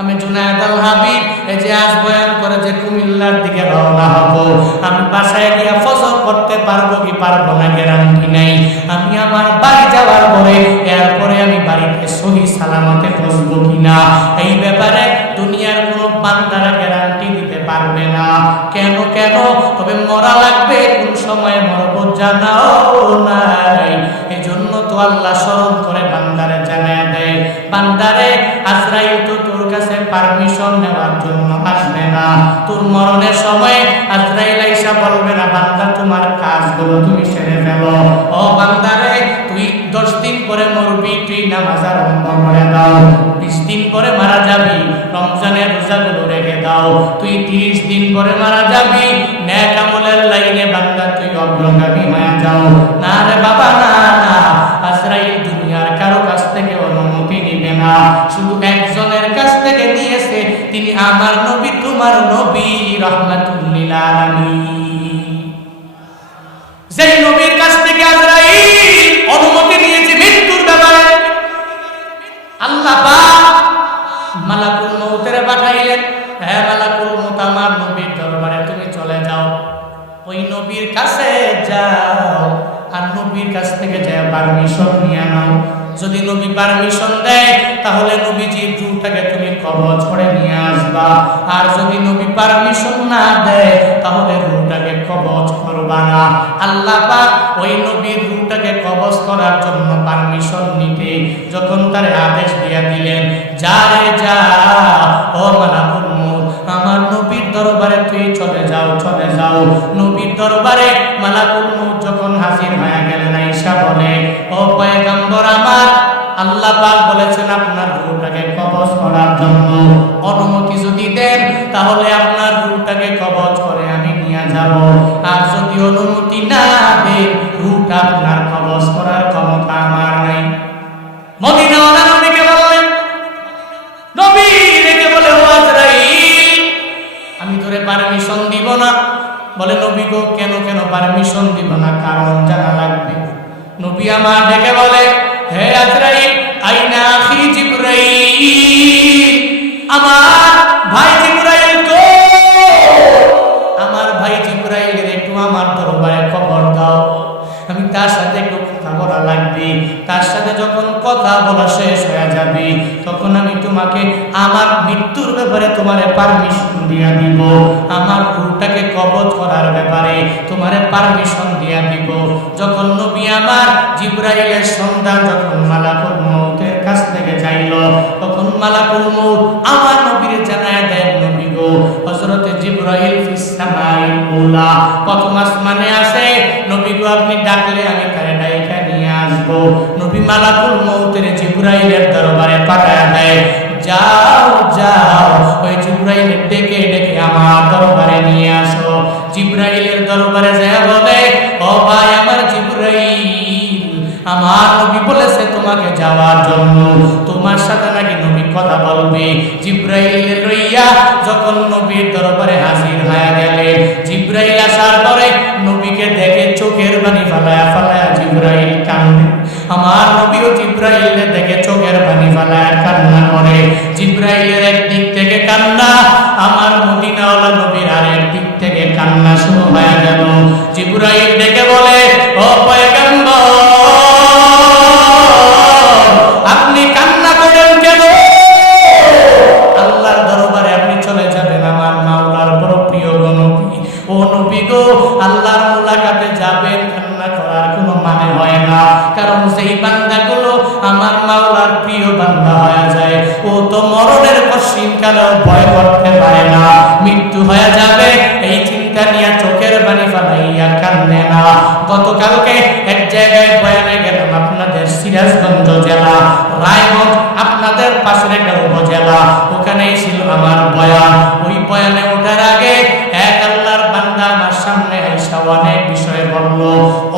আমি জুনায়েদ আল হাবিব এই যে আজ বয়ান করে যে কুমিল্লার দিকে রওনা হব, আমি বাসায় গিয়ে ফজর করতে পারবো কি পারবো না গ্যারান্টি নাই। আমি আমার বাড়ি যাওয়ার পরে এরপরে আমি বাড়িতে সহি সালামতে পৌঁছবো কিনা, এই ব্যাপারে দুনিয়ার কোনো বান্দারা গ্যারান্টি দিতে পারবে না। কেন তবে মরা লাগবে, কোন সময় মরব জানাও নাই। এজন্য তো আল্লাহ স্মরণ করে বান্দারে জানায় দেয়, বান্দারে আজরাইল তো তোর কাছে পারমিশন নেওয়ার জন্য আসবে না। তোর মরণের সময় আজরাইল আইসা বলবে না বান্দা তোমার কাজগুলো তুমি সেরে ফেলো। ও বান্দারে তুই 10 দিন পরে মরবি, তুই নামাজ আরম্ভ করে দাও। 20 দিন পরে মারা যাবি, রমজানের রোজাগুলো রেখে দাও। তুই 30 দিন পরে মারা যাবি, নেক আমলের লাইনে বান্দা তুই অগ্রগামী হয়ে যাও। না রে বাবা না, আজরাইল দুনিয়ার কারো কাছ থেকে অনুমতি নিবে না, শুধু একজনের কাছ থেকে নিয়েছে, তিনি আমার নবী তোমার নবী রাহমাতুল লিল আলামিন। যেই নবীর কাছ থেকে আজরাইল অনুমতি নিয়েছে মৃত্যুর ব্যাপারে, আল্লাহ পাক মালাকুল মউতের পাঠাইলেন, হে মালাকুল মউত আমার নবীর দরবারে তুমি চলে যাও, ওই নবীর কাছে যাও, আর নবীর কাছ থেকে যায় পারমিশন নিয়ে নাও। যদি নবী পারমিশন দেয় তাহলে নবীজির রূহটাকে তুমি কবজ করে নিয়ে আসবা, আর যদি নবী পারমিশন না দেয় তাহলে রূহটাকে কবজ করবা না। আল্লাহ পাক ওই নবীর রূহটাকে কবজ করার জন্য পারমিশন নিতে যখন তার আদেশ দিয়ে দিলেন, যা রে যা, ও মালাকুল মউত আমার নবীর দরবারে তুই চলে যাও। নবীর দরবারে মালাকুল মউত যখন হাজির হয়ে গেলেন, আয়েশা বলে, ও পয়গম্বর আমার, আল্লাহ পাক বলেছেন আপনার রূহটাকে কবজ করার জন্য, অনুমতি যদি দেন তাহলে আপনার রূহটাকে কবজ করে আমি নিয়ে যাব, আর যদি অনুমতি না দেন রূহটা আপনার কবজ করার ক্ষমতা আমার নাই। মদিনাওয়ালা নবীকে বললেন, নবী রেখে বলে, ও আজরাইল আমি তোরে পারমিশন দিব না। বলে, নবী গো কেন পারমিশন দিব না, কারণ জানা লাগবে। নবী আমার ডেকে বলে, হে আজরাইল, আইনা আখি জিবরাইল, আমার ভাই জিবরাইল কো, আমার ভাই জিবরাইলের একটু আমার দরবারে খবর দাও, আমি তার সাথে একটু কথা বলা লাগবে। তার সাথে যখন কথা বলা শেষ হয়ে যাবে তখন আমি তোমাকে আমার মৃত্যুর ব্যাপারে তোমারে পারমিশন দিয়া দিব, আমার রূহটাকে কবজ করার ব্যাপারে তোমারে পারমিশন দিয়া দিব। যখন নবী আমার জিবরাইলের সন্ধান যখন মালাকুল মউতের কাছ থেকে যাইল, তখন মালাকুল মউত আমার নবীর জানায় দেন, নবী গো হযরতে জিবরাইল ফিস সামাইল উলা, প্রথম আসমানে আছে, নবী গো আপনি ডাকলে আমি তারে ডাইকা নিয়ে আসব। নবী মালাকুল মউতের জিবরাইলের দরবারে পাঠায় দেয়, যাও ওই জিবরাইলের ডেকে আমার দরবারে নিয়ে আসো। জিবরাইলের দরবারে যায় বলে, ও ভাই আমার জিবরাইল, আমার নবী বলেছে তোমাকে যাওয়ার জন্য, তোমার সাথে নাকি নবী কথা বলবে। জিবরাইলের লইয়া যখন নবীর দরবারে হাজির হয়ে গেলেন, জিবরাইল আসার পরে নবীকে দেখে চোখের পানি ফালায়া জিবরাইল কান্দে। আমার নবীও জিবরাইলের দেখে চোখের পানি ফালায়া কান্না করে। জিবরাইলের একদিক থেকে কান্না, আমার মদিনাওয়ালা নবীর আরেক দিক থেকে কান্না শুরু হয়ে গেল। জিবরাইল ডেকে বলে, ও পয়গম্বর আপনি কান্না করেন কেন? আল্লাহর দরবারে আপনি চলে যাবেন, আমার মাওলার বড় প্রিয় নবী। ও নবী গো, আল্লাহর মুলাকাতে যাবেন, কান্না করার কোনো মানে হয় না, কারণ সেই বান্দাগুলো আমার মাওলার প্রিয় বান্দা হয়ে যায়, ও তো মরণের পশ্চিমকালেও ভয় করতে পারে না, মৃত্যু হয়ে যাবে এই চিন্তা নিয়ে চোখের পানি ফালাইয়া কান্দে না। গতকালকে এক জায়গায় বয়ানে গেলাম, আপনাদের সিরাজগঞ্জ জেলা রায়গঞ্জ, আপনাদের পাশের একটা উপজেলা, ওখানেই ছিল আমার বয়ান। ওই বয়ানে ওঠার আগে এক আল্লাহর বান্দা আমার সামনে এসে অনেক বিষয় বলল।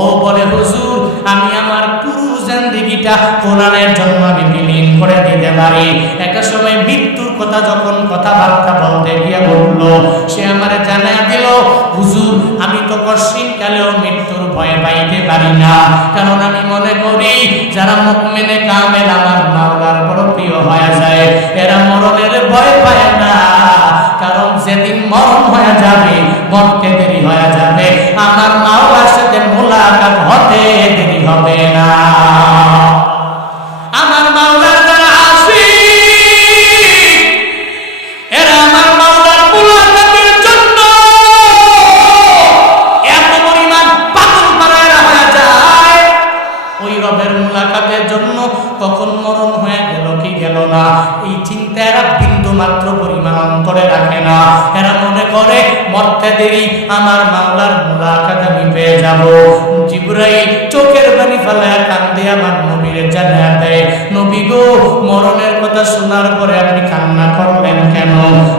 ও বলে, হুজুর আমি আমার পুরো জিন্দেগিটা কোরআনের জন্য আমি বিলীন করে দিতে পারি, একটা সময় মৃত্যুর কথা যখন কথাবার্তা বলতে গিয়ে বলল, সে আমারে জানায় দিল, হুজুর আমি তো কশিন কালেও মৃত্যুর ভয় পাইতে পারি না, কারণ আমি মনে করি যারা মুমিনে কামেল আমার মাওলার বড় প্রিয় হয়ে যায় এরা মরণের ভয় পায় না, কারণ যেদিন মরণ হয়ে যাবে, মরতে দেরি হয়ে যাবে, আমার মাওলার সাথে মোলাকাত হতে দেরি হবে না। আমার মাওলার যারা আশিক এরা আমার মাওলার মোলাকাতের জন্য এত পরিমাণ পাগল পারা হয়ে যায়, ওই রবের মোলাকাতের জন্য কখন মরণ হয়ে গেল কি গেল না এই চিন্তা এরা বিন্দু মাত্র পরিমাণ অন্তরে রাখে না। এরা মনে করে মরতে দেরি, আমার মাওলার মোলাকাত আমি পেয়ে যাব। জিবরাইল চোখের পানি ফেলায় কান্দে আমার নবীর জানায়া দেয়, নবী গো মরণের কথা শোনার পরে আপনি কান্না করলেন কেন?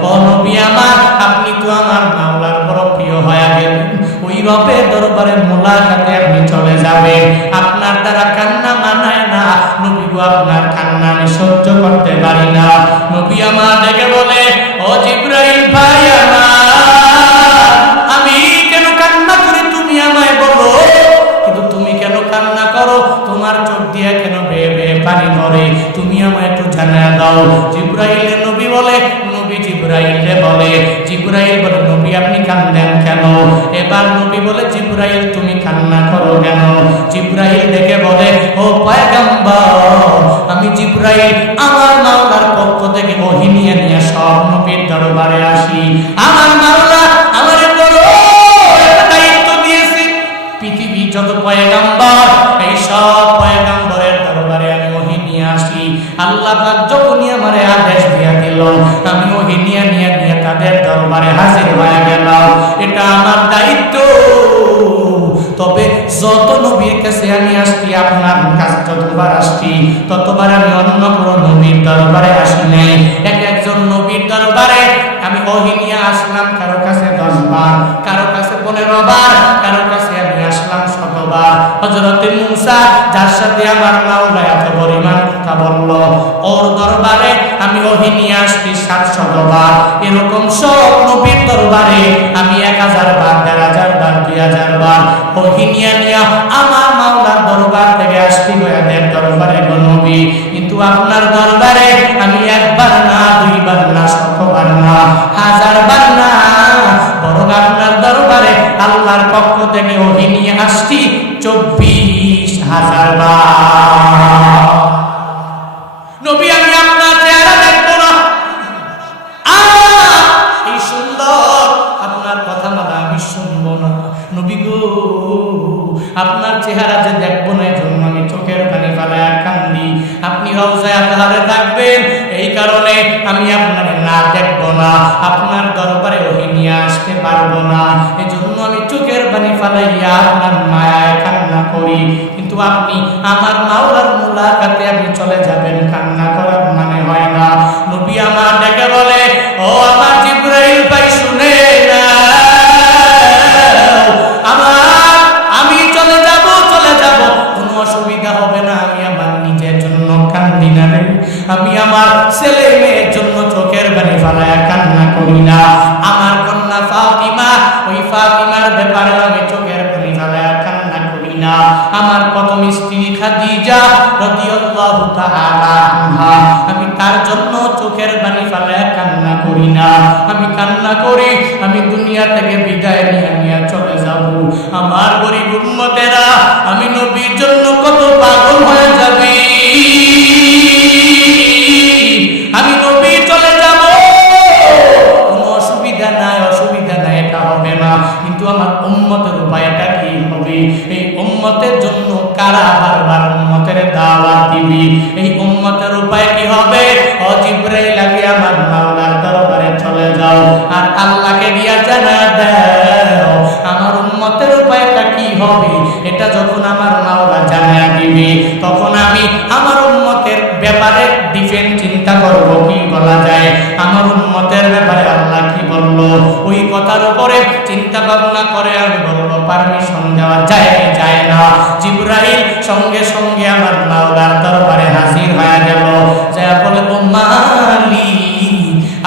ও নবী আমার, আপনি তো আমার মাওলার বড় প্রিয় হয়ে গেলেন, ওই রবের দরবারে মোলাকাতে আপনি চলে যাবেন, আপনার দ্বারা কান্না মানায় না নবী গো, আপনার কান্না আমি সহ্য করতে পারি না। নবী আমার ডেকে বলে, ও জিবরাইল ভাই আমার, আমি কেন কান্না করি তুমি আমায় বলো, কিন্তু তুমি কেন কান্না করো, তোমার চোখ দিয়ে কেন বেয়ে বেয়ে পানি পড়ে, তুমি আমায় একটু জানায় দাও। জিবরাইলের নবী বলে, নবী জিবরাইলে বলে, জিবরাইল বলে নবী আপনি কান্দেন কেন? এবার নবী বলে, জিবরাইল তুমি কান্না করো কেন? জিবরাইল দেখে বলে, ও পয়গম্বর, আমি জিবরাইল আমার মাওলার পক্ষ থেকে ওহী নিয়ে নিয়ে সব নবীর দরবারে আসি, আমার মাওলা আমারে বড় একটা দায়িত্ব দিয়েছে, পৃথিবীর যত পয়গম্বর এই সব পয়গম্বরের দরবারে আমি ওহী নিয়ে আসি, আল্লাহ পাক যখনই আমারে আদেশ দিয়া দিল আমি ওহী নিয়ে নিয়ে নিয়ে তাদের দরবারে হাজির হয়ে গেলাম, এটা আমার দায়িত্ব। তবে যত নবীর কাছে আমি আসছি, আপনার কাছে যতবার আসছি ততবার আমি অন্য কোনো নবীর দরবারে আসি নাই। এক একজন নবীর দরবারে আমি ওহী নিয়ে আসলাম, কারো কাছে 10 বার, কারো কাছে 15 বার, কারো কাছে আমি আসলাম 100 বার। হযরত মূসা যার সাথে আমার মাওলা এত পরিমাণ কথা বলল, ওর দরবারে আমি ওহী নিয়ে আসছি 700 বার। এরকম সব নবীর দরবারে আমি 1000 বার, 1000 বার, 2000 বার ওহী নিয়ে নিয়ে আমার মাওলার দরবার থেকে আসছি গোয়াদের দরবারে গো নবী। কিন্তু আপনার দরবারে আমি একবার না, দুইবার না, 100 বার না, 1000 বার না, বরং আপনার দরবারে আল্লাহর পক্ষ থেকে ওহী নিয়ে আসছি 24,000 বার। নবী আমি আপনার চেহারা দেখবো না, এই সুন্দর আপনার কথা মালা আমি শুনবো না, নবী গো আপনার চেহারা যে দেখবো না এজন্য আমি চোখের পানি ফেলায় কান্দি। আপনি রওজায়ে আতহারে থাকবেন, এই কারণে আমি আপনার না দেখবো না, আপনার দরবারে ওহী নিয়ে আসতে পারবো না, এজন্য আমি চোখের পানি ফেলাইয়া আপনার মায়ায় কান্না করি। কিন্তু আপনি আমার মাওলার মুলাকাতে আপনি চলে যাবেন, কান্না করার মানে হয় না। নবী আমার ডেকে বলে, ও আমার জিবরাইল ভাই শুনে না, আমি চলে যাব, কোনো অসুবিধা হবে না, আমি আমার নিজের জন্য কান্দি না রে, আমি আমার ছেলে মেয়ের জন্য চোখের পানি ফেলায় কান্না করি না, আমার কন্যা ফাতিমা, ওই ফাতিমার ব্যাপারে আমি চোখের পানি ফেলায় কান্না করি না, আমার প্রথম স্ত্রী খাদিজা রাদিয়াল্লাহু তাআলা আনহা, আমি তার জন্য চোখের পানি ফেলায় কান্না করি না, আমি কান্না করি আমি দুনিয়া থেকে বিদায় নিয়ে নিয়ে চলে যাব। আমার গরিব উম্মতেরা আমি নবীর জন্য কত পাগল হয়ে যাবে, আমি নবী চলে যাব, কোনো অসুবিধা নাই, এটা হবে না, কিন্তু আমার উম্মতের উপায়টা কি হবে? এই উম্মতের জন্য কারা বারবার উম্মতের দাওয়াত দিবি, এই উম্মতের উপায় কি হবে? ও জিবরাইল আগে আমার মাওলার দরবারে চলে যাও আর আল্লাহকে গিয়া জানা দাও আমার উম্মতের উপায়টা কি হবে। এটা যখন আমার মাওলা জানা দিবে তখন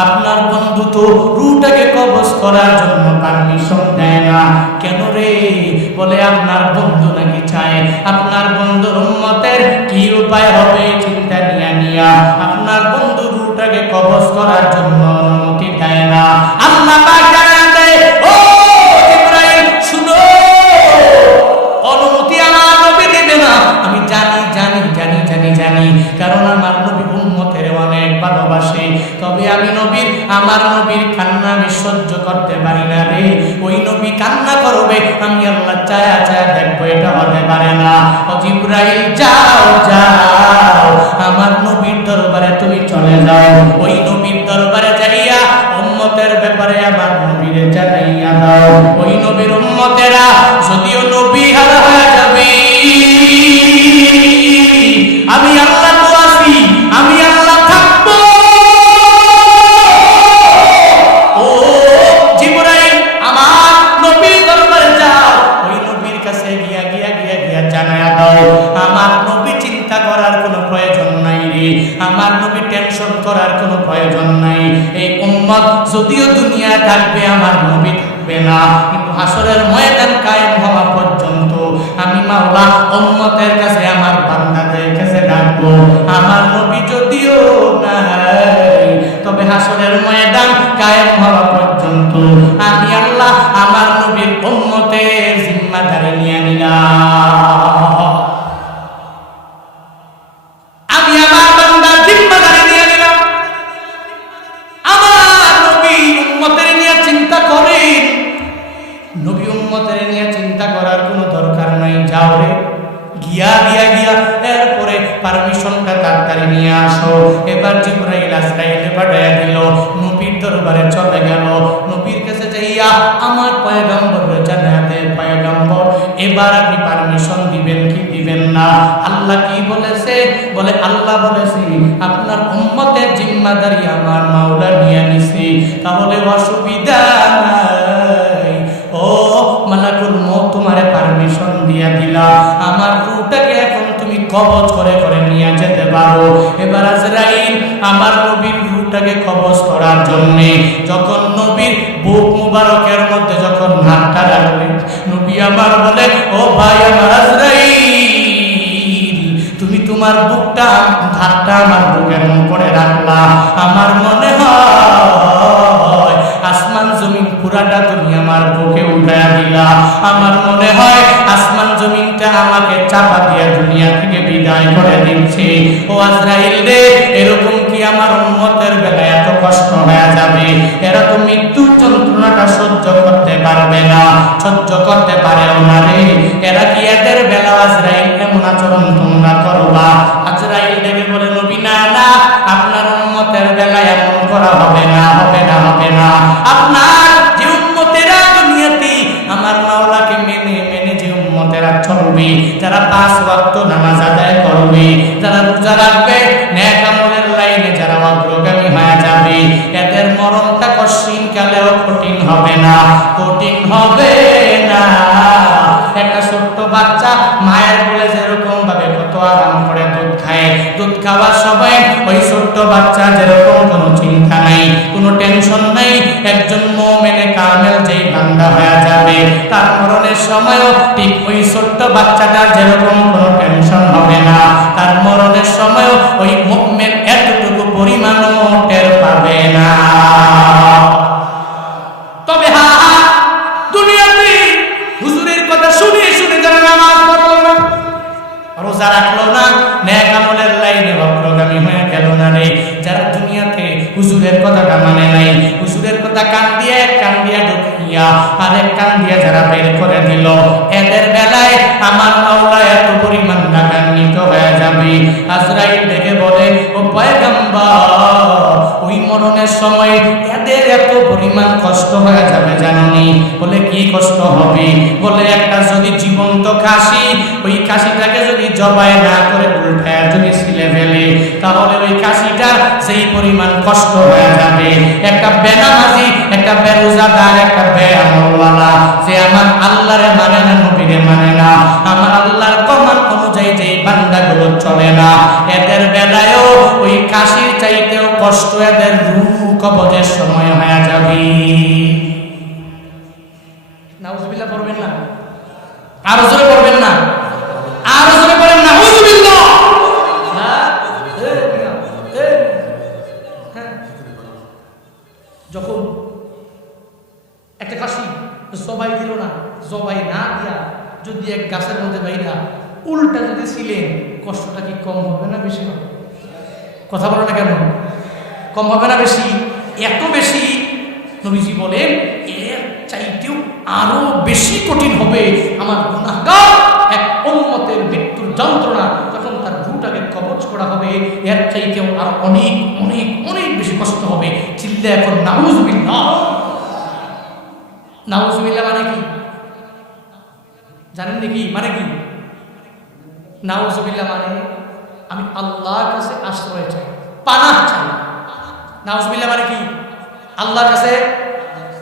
আপনার বন্ধু তো রুটাকে কবজ করার জন্য পারমিশন দেয় না কেন রে? বলে আপনার বন্ধু নাকি চায় আপনার বন্ধুর উম্মতের কি উপায় হবে চিন্তা নিয়া আপনার বন্ধু রুটাকে কবজ করার জন্য অনুমতি দেয় না। আল্লাহ পাক জানান দেয়, ও ইব্রাহিম শুনো, অনুমতি আমার নবী দিবে না। আমি জানি, কারণ আমার নবী উম্মতের অনেক ভালোবাসে। তবে আমি আমার নবীর কান্না আমি সহ্য করতে পারি না রে। ওই নবী কান্না করবে, আমি আল্লাহ চায়া দেখবো, এটা হতে পারে না। ও জিবরাইল যাও আমার নবীর দরবারে তুমি চলে যাও। ওই নবীর দরবারে যাইয়া উম্মতের ব্যাপারে আমার নবীরে জানাইয়া দাও। ওই নবীর উম্মতেরা যদিও নবী হারা হয়ে যাবে, আমি আল্লাহ তো আছি, আমি আল্লাহ থাকবো। ও জিবরাইল আমার নবীর দরবারে যাও, ওই নবীর কাছে গিয়া জানায়া দাও আমার নবী চিন্তা করার কোনো প্রয়োজন নাই রে, আমার নবী টেনশন করার কোনো প্রয়োজন নাই। এই উম্মত যদিও দুনিয়া থাকবে আমার নবী থাকবে না, কিন্তু হাসরের ময়দান কায়েম হওয়া পর্যন্ত আমি মাওলা উম্মতের কাছে আমার বান্দাদের কাছে ডাকবো। আমার নবী যদিও নাই, তবে হাসরের ময়দান কায়েম হওয়া পর্যন্ত আমি আল্লাহ আমার নবীর উম্মতের জিম্মাদারি নিয়ে নিলাম। আমি আমার বান্দার জিম্মাদারি নিয়ে নিলাম। আমার নবী উম্মতের নিয়ে চিন্তা করেন, নবী উম্মতের নিয়ে চিন্তা করার কোনো দরকার নাই। যাও রে, গিয়া এরপরে পারমিশনটা তাড়াতাড়ি নিয়ে আসো। এবার জিবরাইল আজরাইলে পাঠাইয়া দিল, নবীর দরবারে চলে গেল। নবীর কাছে যাইয়া আমার পয়গম্বরের জানাতে, পয়গম্বর এবার আপনি পারমিশন দিবেন কি দিবেন না? আল্লাহ কি বলেছে? বলে আল্লাহ বলেছে আপনার উম্মতের জিম্মাদারি আমার মাওলা নিয়ে নিছি, তাহলে অসুবিধা নাই। ও মালাকুল মউত তোমারে পারমিশন দিয়া দিলা, আমার রূহটাকে এখন তুমি কবজ করে নিয়ে যেতে পারো। এবার আজরাইল আমার নবীর রূহটাকে কবজ করার জন্য যখন নবীর বুক মুবারকের মধ্যে যখন হাতটা রাখবে, নবী আমার বলে, ও ভাই আমার আজরাইল, তুমি তোমার বুকটা হাতটা আমার বুকের উপরে রাখলা, আমার মনে হয় আসমান জমিন পুরাটা তুমি আমার বুকে উঠায়া দিলা। আমার মনে হয় আসমান জমিনটা আমাকে চাপা দিয়া দুনিয়া থেকে বিদায় করে দিচ্ছে। ও আজরাইল রে, এরকম কি আমার উম্মতের বেলায় এত কষ্ট হয়ে যাবে? এরা তো মৃত্যুর যন্ত্রণাটা সহ্য করতে পারবে না, সহ্য করতে পারেও না রে। এরা কি এদের বেলা আজরাইল এমন আচরণ তোমরা করবা? আজরাইল দেখে বলে, নবী না, আপনার উম্মতের বেলায় এমন করা হবে না। আপনার যে উম্মতেরা দুনিয়াতে আমার মাওলাকে মেনে যে উম্মতেরা চলবে, যারা 5 ওয়াক্ত নামাজ আদায় করবে, যারা রোজা রাখবে, নেক আমলের লাইনে যারা অগ্রগামী হয়ে যাবে, এদের মরণটা কঠিন কালেও কঠিন হবে না। একটা ছোট্ট বাচ্চা মায়ের কোলে যেরকম ভাবে কত আরাম করে দুধ খায়, দুধ খাওয়ার সময় ওই ছোট্ট বাচ্চা যেরকম কোনো চিন্তা নাই, কোনো টেনশন নাই, একজন মুমিনে কামেল যেই বান্দা হয়ে যাবে, তার মরণের সময়ও ঠিক ওই ছোট্ট বাচ্চাটার যেরকম কোনো টেনশন হবে না, তার মরণের সময়ও ওই মুমিন এতটুকু পরিমাণও টের পাবে না। তবে দুনিয়াতে হুজুরের কথা শুনে যারা নামাজ পড়লো না, রোজা রাখলো না, নেক আমলের লাইনে অগ্রগামী হয়ে গেল না রে, যারা দুনিয়াতে হুজুরের কথাটা মানে নাই, হুজুরের কথা কান দিয়ে ঢুকিয়া আরেক কান দিয়ে যারা বের করে দিল, এদের বেলায় আমার মাওলা এত পরিমাণ রাগান্বিত হয়ে যাবে। আজরাইল দেখে বলে, ও পয়গম্বর, ওই মরণের সময় এদের এত পরিমাণ কষ্ট হয়ে যাবে জানেননি? বলে কি কষ্ট হবে? বলে একটা যদি জীবন্ত খাসি, ওই খাসিটাকে যদি জবাই না করে উল্টায় যদি ছিলে ফেলে, তাহলে ওই খাসিটার সেই পরিমাণ কষ্ট হয়ে যাবে। একটা বেনামাজি, একটা বেরোজাদার, একটা বেআমলওয়ালা, যে আমার আল্লাহরে মানে না, নবীরে মানে না, আমার আল্লাহর কমান অনুযায়ী যে বান্দা এগুলো চলে না। এদের বেলায়ও ওই কাশির চাইতেও কষ্ট এদের রূহ কবজের সময় হয়ে যাবে। নাউজুবিল্লাহ পড়বেন না? আরো জোরে পড়বেন না? আরো জোরে পড়েন না? নাউজুবিল্লাহ। যখন একটা কাশি জবাই দিল না, জবাই না দিয়া যদি এক গাছের মধ্যে বাইরা উল্টা যদি ছিলেন, কষ্টটা কি কম হবে না বেশি হবে? কথা বলো না কেন? কম হবে না বেশি? এত বেশি নবীজি বলেন এর চাইতেও আরো বেশি কঠিন হবে আমার গুনাহগার এক উম্মতের মৃত্যুর যন্ত্রণা যখন তার রূহটাকে কবজ করা হবে, এর চাইতেও আর অনেক অনেক অনেক বেশি কষ্ট হবে। চিল্লা এখন নাউজুবিল্লাহ। নাউজুবিল্লাহ মানে কি জানেন নাকি? মানে কি নাউজুবিল্লাহ? মানে আমি আল্লাহর কাছে আশ্রয় চাই, পানাহ চাই। নাউজুবিল্লাহ মানে কি? আল্লাহর কাছে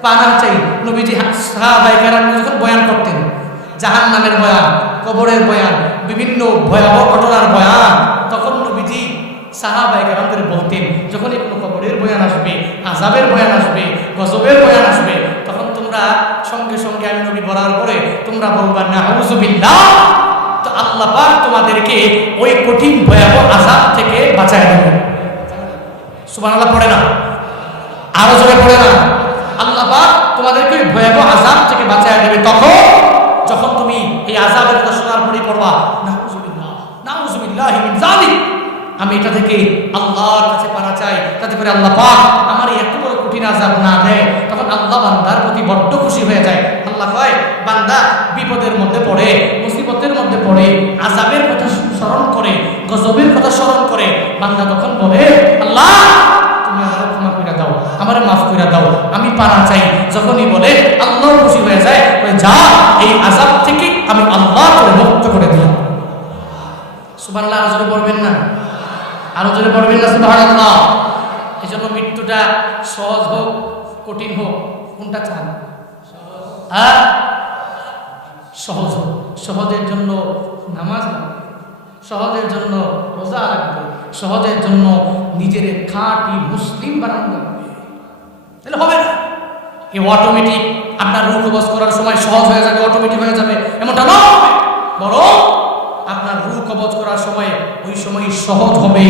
পানাহ চাই। নবীজি সাহাবায়ে কেরাম যখন বয়ান করতেন, জাহান্নামের বয়ান, কবরের বয়ান, বিভিন্ন ভয়াবহ ঘটনার বয়ান, তখন নবীজি সাহাবায়ে কেরামদের বলতেন যখনই কোনো কবরের বয়ান আসবে, আযাবের বয়ান আসবে, গজবের বয়ান আসবে, তখন তোমরা সঙ্গে সঙ্গে আমি নবী বলার পরে তোমরা বলবা নাউজুবিল্লাহ। তো আল্লাহ পাক তোমাদেরকে ওই কঠিন ভয়াবহ আযাব থেকে বাঁচায় দেবেন। সুবহানাল্লাহ পড়ে না? আরো জোরে পড়ে না? আল্লাহ পাক তোমাদেরকে ওই ভয়াবহ আযাব থেকে বাঁচায় দেবে তখন যখন তুমি এই আযাবের কথা শোনার পরে পড়বা নাউজুবিল্লাহ, নাউজুবিল্লাহি মিন যালিক। আমি এটা থেকে আল্লাহর কাছে পানা চাই, যাতে করে আল্লাহ পাক আমার এত বড় কঠিন আযাব না দেয়। তখন আল্লাহ বান্দার প্রতি বড্ড খুশি হয়ে যায়। আল্লাহ কয় বান্দা বিপদের মধ্যে পড়ে, মুসিবতের মধ্যে পড়ে, আযাবের কথা স্মরণ করে, গজবের কথা স্মরণ করে, বান্দা তখন বলে আল্লাহ তুমি আমারে ক্ষমা করে দাও, আমারে মাফ করে দাও, আমি পানা চাই। যখনই বলে আল্লাহ খুশি হয়ে যায়, যা এই আযাব থেকে আমি আল্লাহ করে মুক্ত করে দিলাম। সুবহানাল্লাহ। আরো জোরে পড়বেন না? আরো জোরে পড়বেন না? সুবহানাল্লাহ। এই জন্য মৃত্যুটা সহজ হোক কঠিন হোক, কোনটা চান? হ্যাঁ, সহজ হোক। সহজের জন্য নামাজ লাগবে, সহজের জন্য রোজা রাখবে, সহজের জন্য নিজের খাঁটি মুসলিম বানানো লাগবে। তাহলে হবে না এই অটোমেটিক আপনার রূহ কবজ করার সময় সহজ হয়ে যাবে, অটোমেটিক হয়ে যাবে, এমনটা নয়। বরং আপনার রূহ কবজ করার সময় ওই সময় সহজ হবে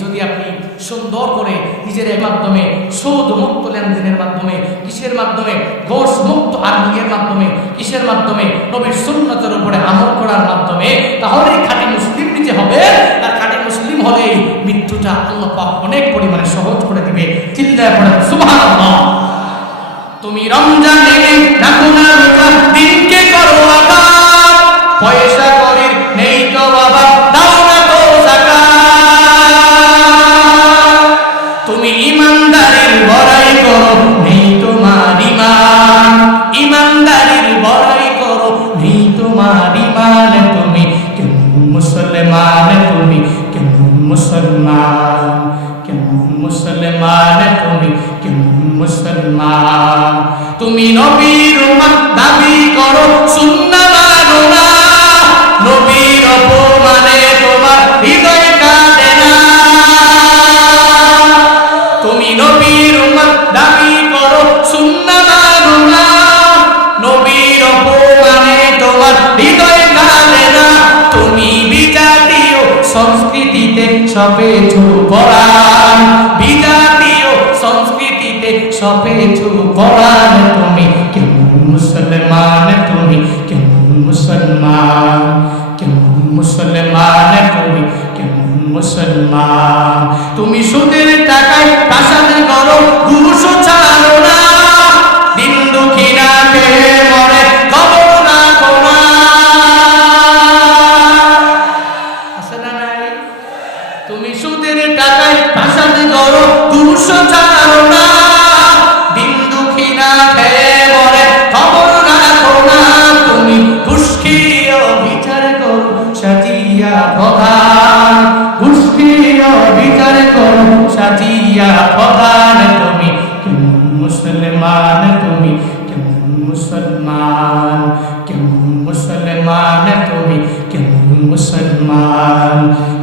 যদি আপনি সুন্দর করে নিজের মাধ্যমে সুদ মুক্ত লেনদেনের মাধ্যমে, কিসের মাধ্যমে? ঘোষ মুক্ত আর্নিংয়ের মাধ্যমে, কিসের মাধ্যমে? নবীর সুন্নতের উপরে আমল করার মাধ্যমে। তাহলেই খাঁটি মুসলিম নিজে হবে। আর খাঁটি মুসলিম হলেই মৃত্যুটা আল্লাহ পাক অনেক পরিমাণে সহজ করে দিবে। চিল্লায় পড়েন সুবহানাল্লাহ। তুমি রমজানে রাখো না রোজা, দিনকে করো আবাদ, পয়সা করির নেই তো বাবা, দাও না তো যাকাত। তুমি ইমানদারির বড়াই করো, নেই তোমার ঈমান, ইমানদারির বড়াই করো, নেই তোমার ঈমান। তুমি কেমন মুসলমান? তুমি কেমন মুসলমান? কেমন মুসলমান? তুমি কেমন মুসলমান? তুমি নবীর উম্মত দাবি করো, সুন্নাহ মানো না, নবীর অপমানে তোমার হৃদয় কাঁদে না। তুমি নবীর উম্মত দাবি করো, সুন্নাহ মানো না, নবীর অপমানে তোমার হৃদয় কাঁদে না। তুমি বিজাতীয় সংস্কৃতিতে সপেছো পরাণ, বিজাতীয় সংস্কৃতিতে সপেছো পরাণ। তুমি কেমন মুসলমান? তুমি কেমন মুসলমান? কেমন মুসলমান? তুমি কেমন মুসলমান? তুমি সুদের টাকায় প্রাসাদ করো, ঘুষ ছাড়ো না, দিন দুঃখী না পেয়ে মরে খবর রাখো না। আছে না নাই? তুমি সুদের টাকায় প্রাসাদ করো, ঘুষ ছাড়ো না, দিন দুঃখী না পেয়ে মরে খবর রাখো না। তুমি ঘুষ খেয়ে বিচার করো, সাজিয়া প্রধান, ঘুষ খেয়ে বিচার করো, সাজিয়া প্রধান। তুমি মুসলমান।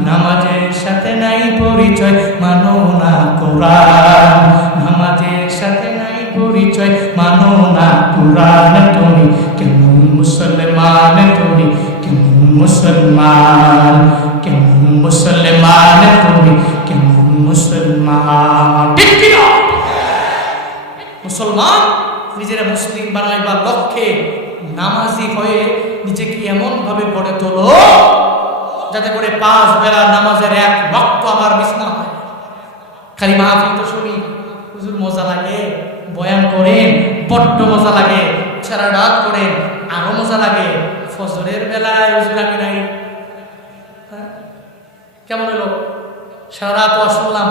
নামাজের সাথে নাই পরিচয়, মানো না কোরআন। নামাজের সাথে নাই পরিচয়, মানো না কোরআন। তুমি কেমন মুসলমান, তুমি কেমন মুসলমান, কেমন মুসলমান, তুমি কেমন মুসলমান। ঠিক কি না? মুসলমান নিজেরা মুসলিম বানাইবার লক্ষ্যে নামাজি হয়ে নিজেকে এমন ভাবে গড়ে তোলো যাতে করে 5 বেলা নামাজের এক ওয়াক্ত আমার মিস না হয়। খালি মাহফিল তো শুনি, হুজুর মজা লাগে, বয়ান করেন বড্ড মজা লাগে, সারা রাত করেন আরো মজা লাগে, ফজরের বেলায় হুজুর আমি নাই। কেমন হলো? সারা রাত ওয়াজ শুনলাম,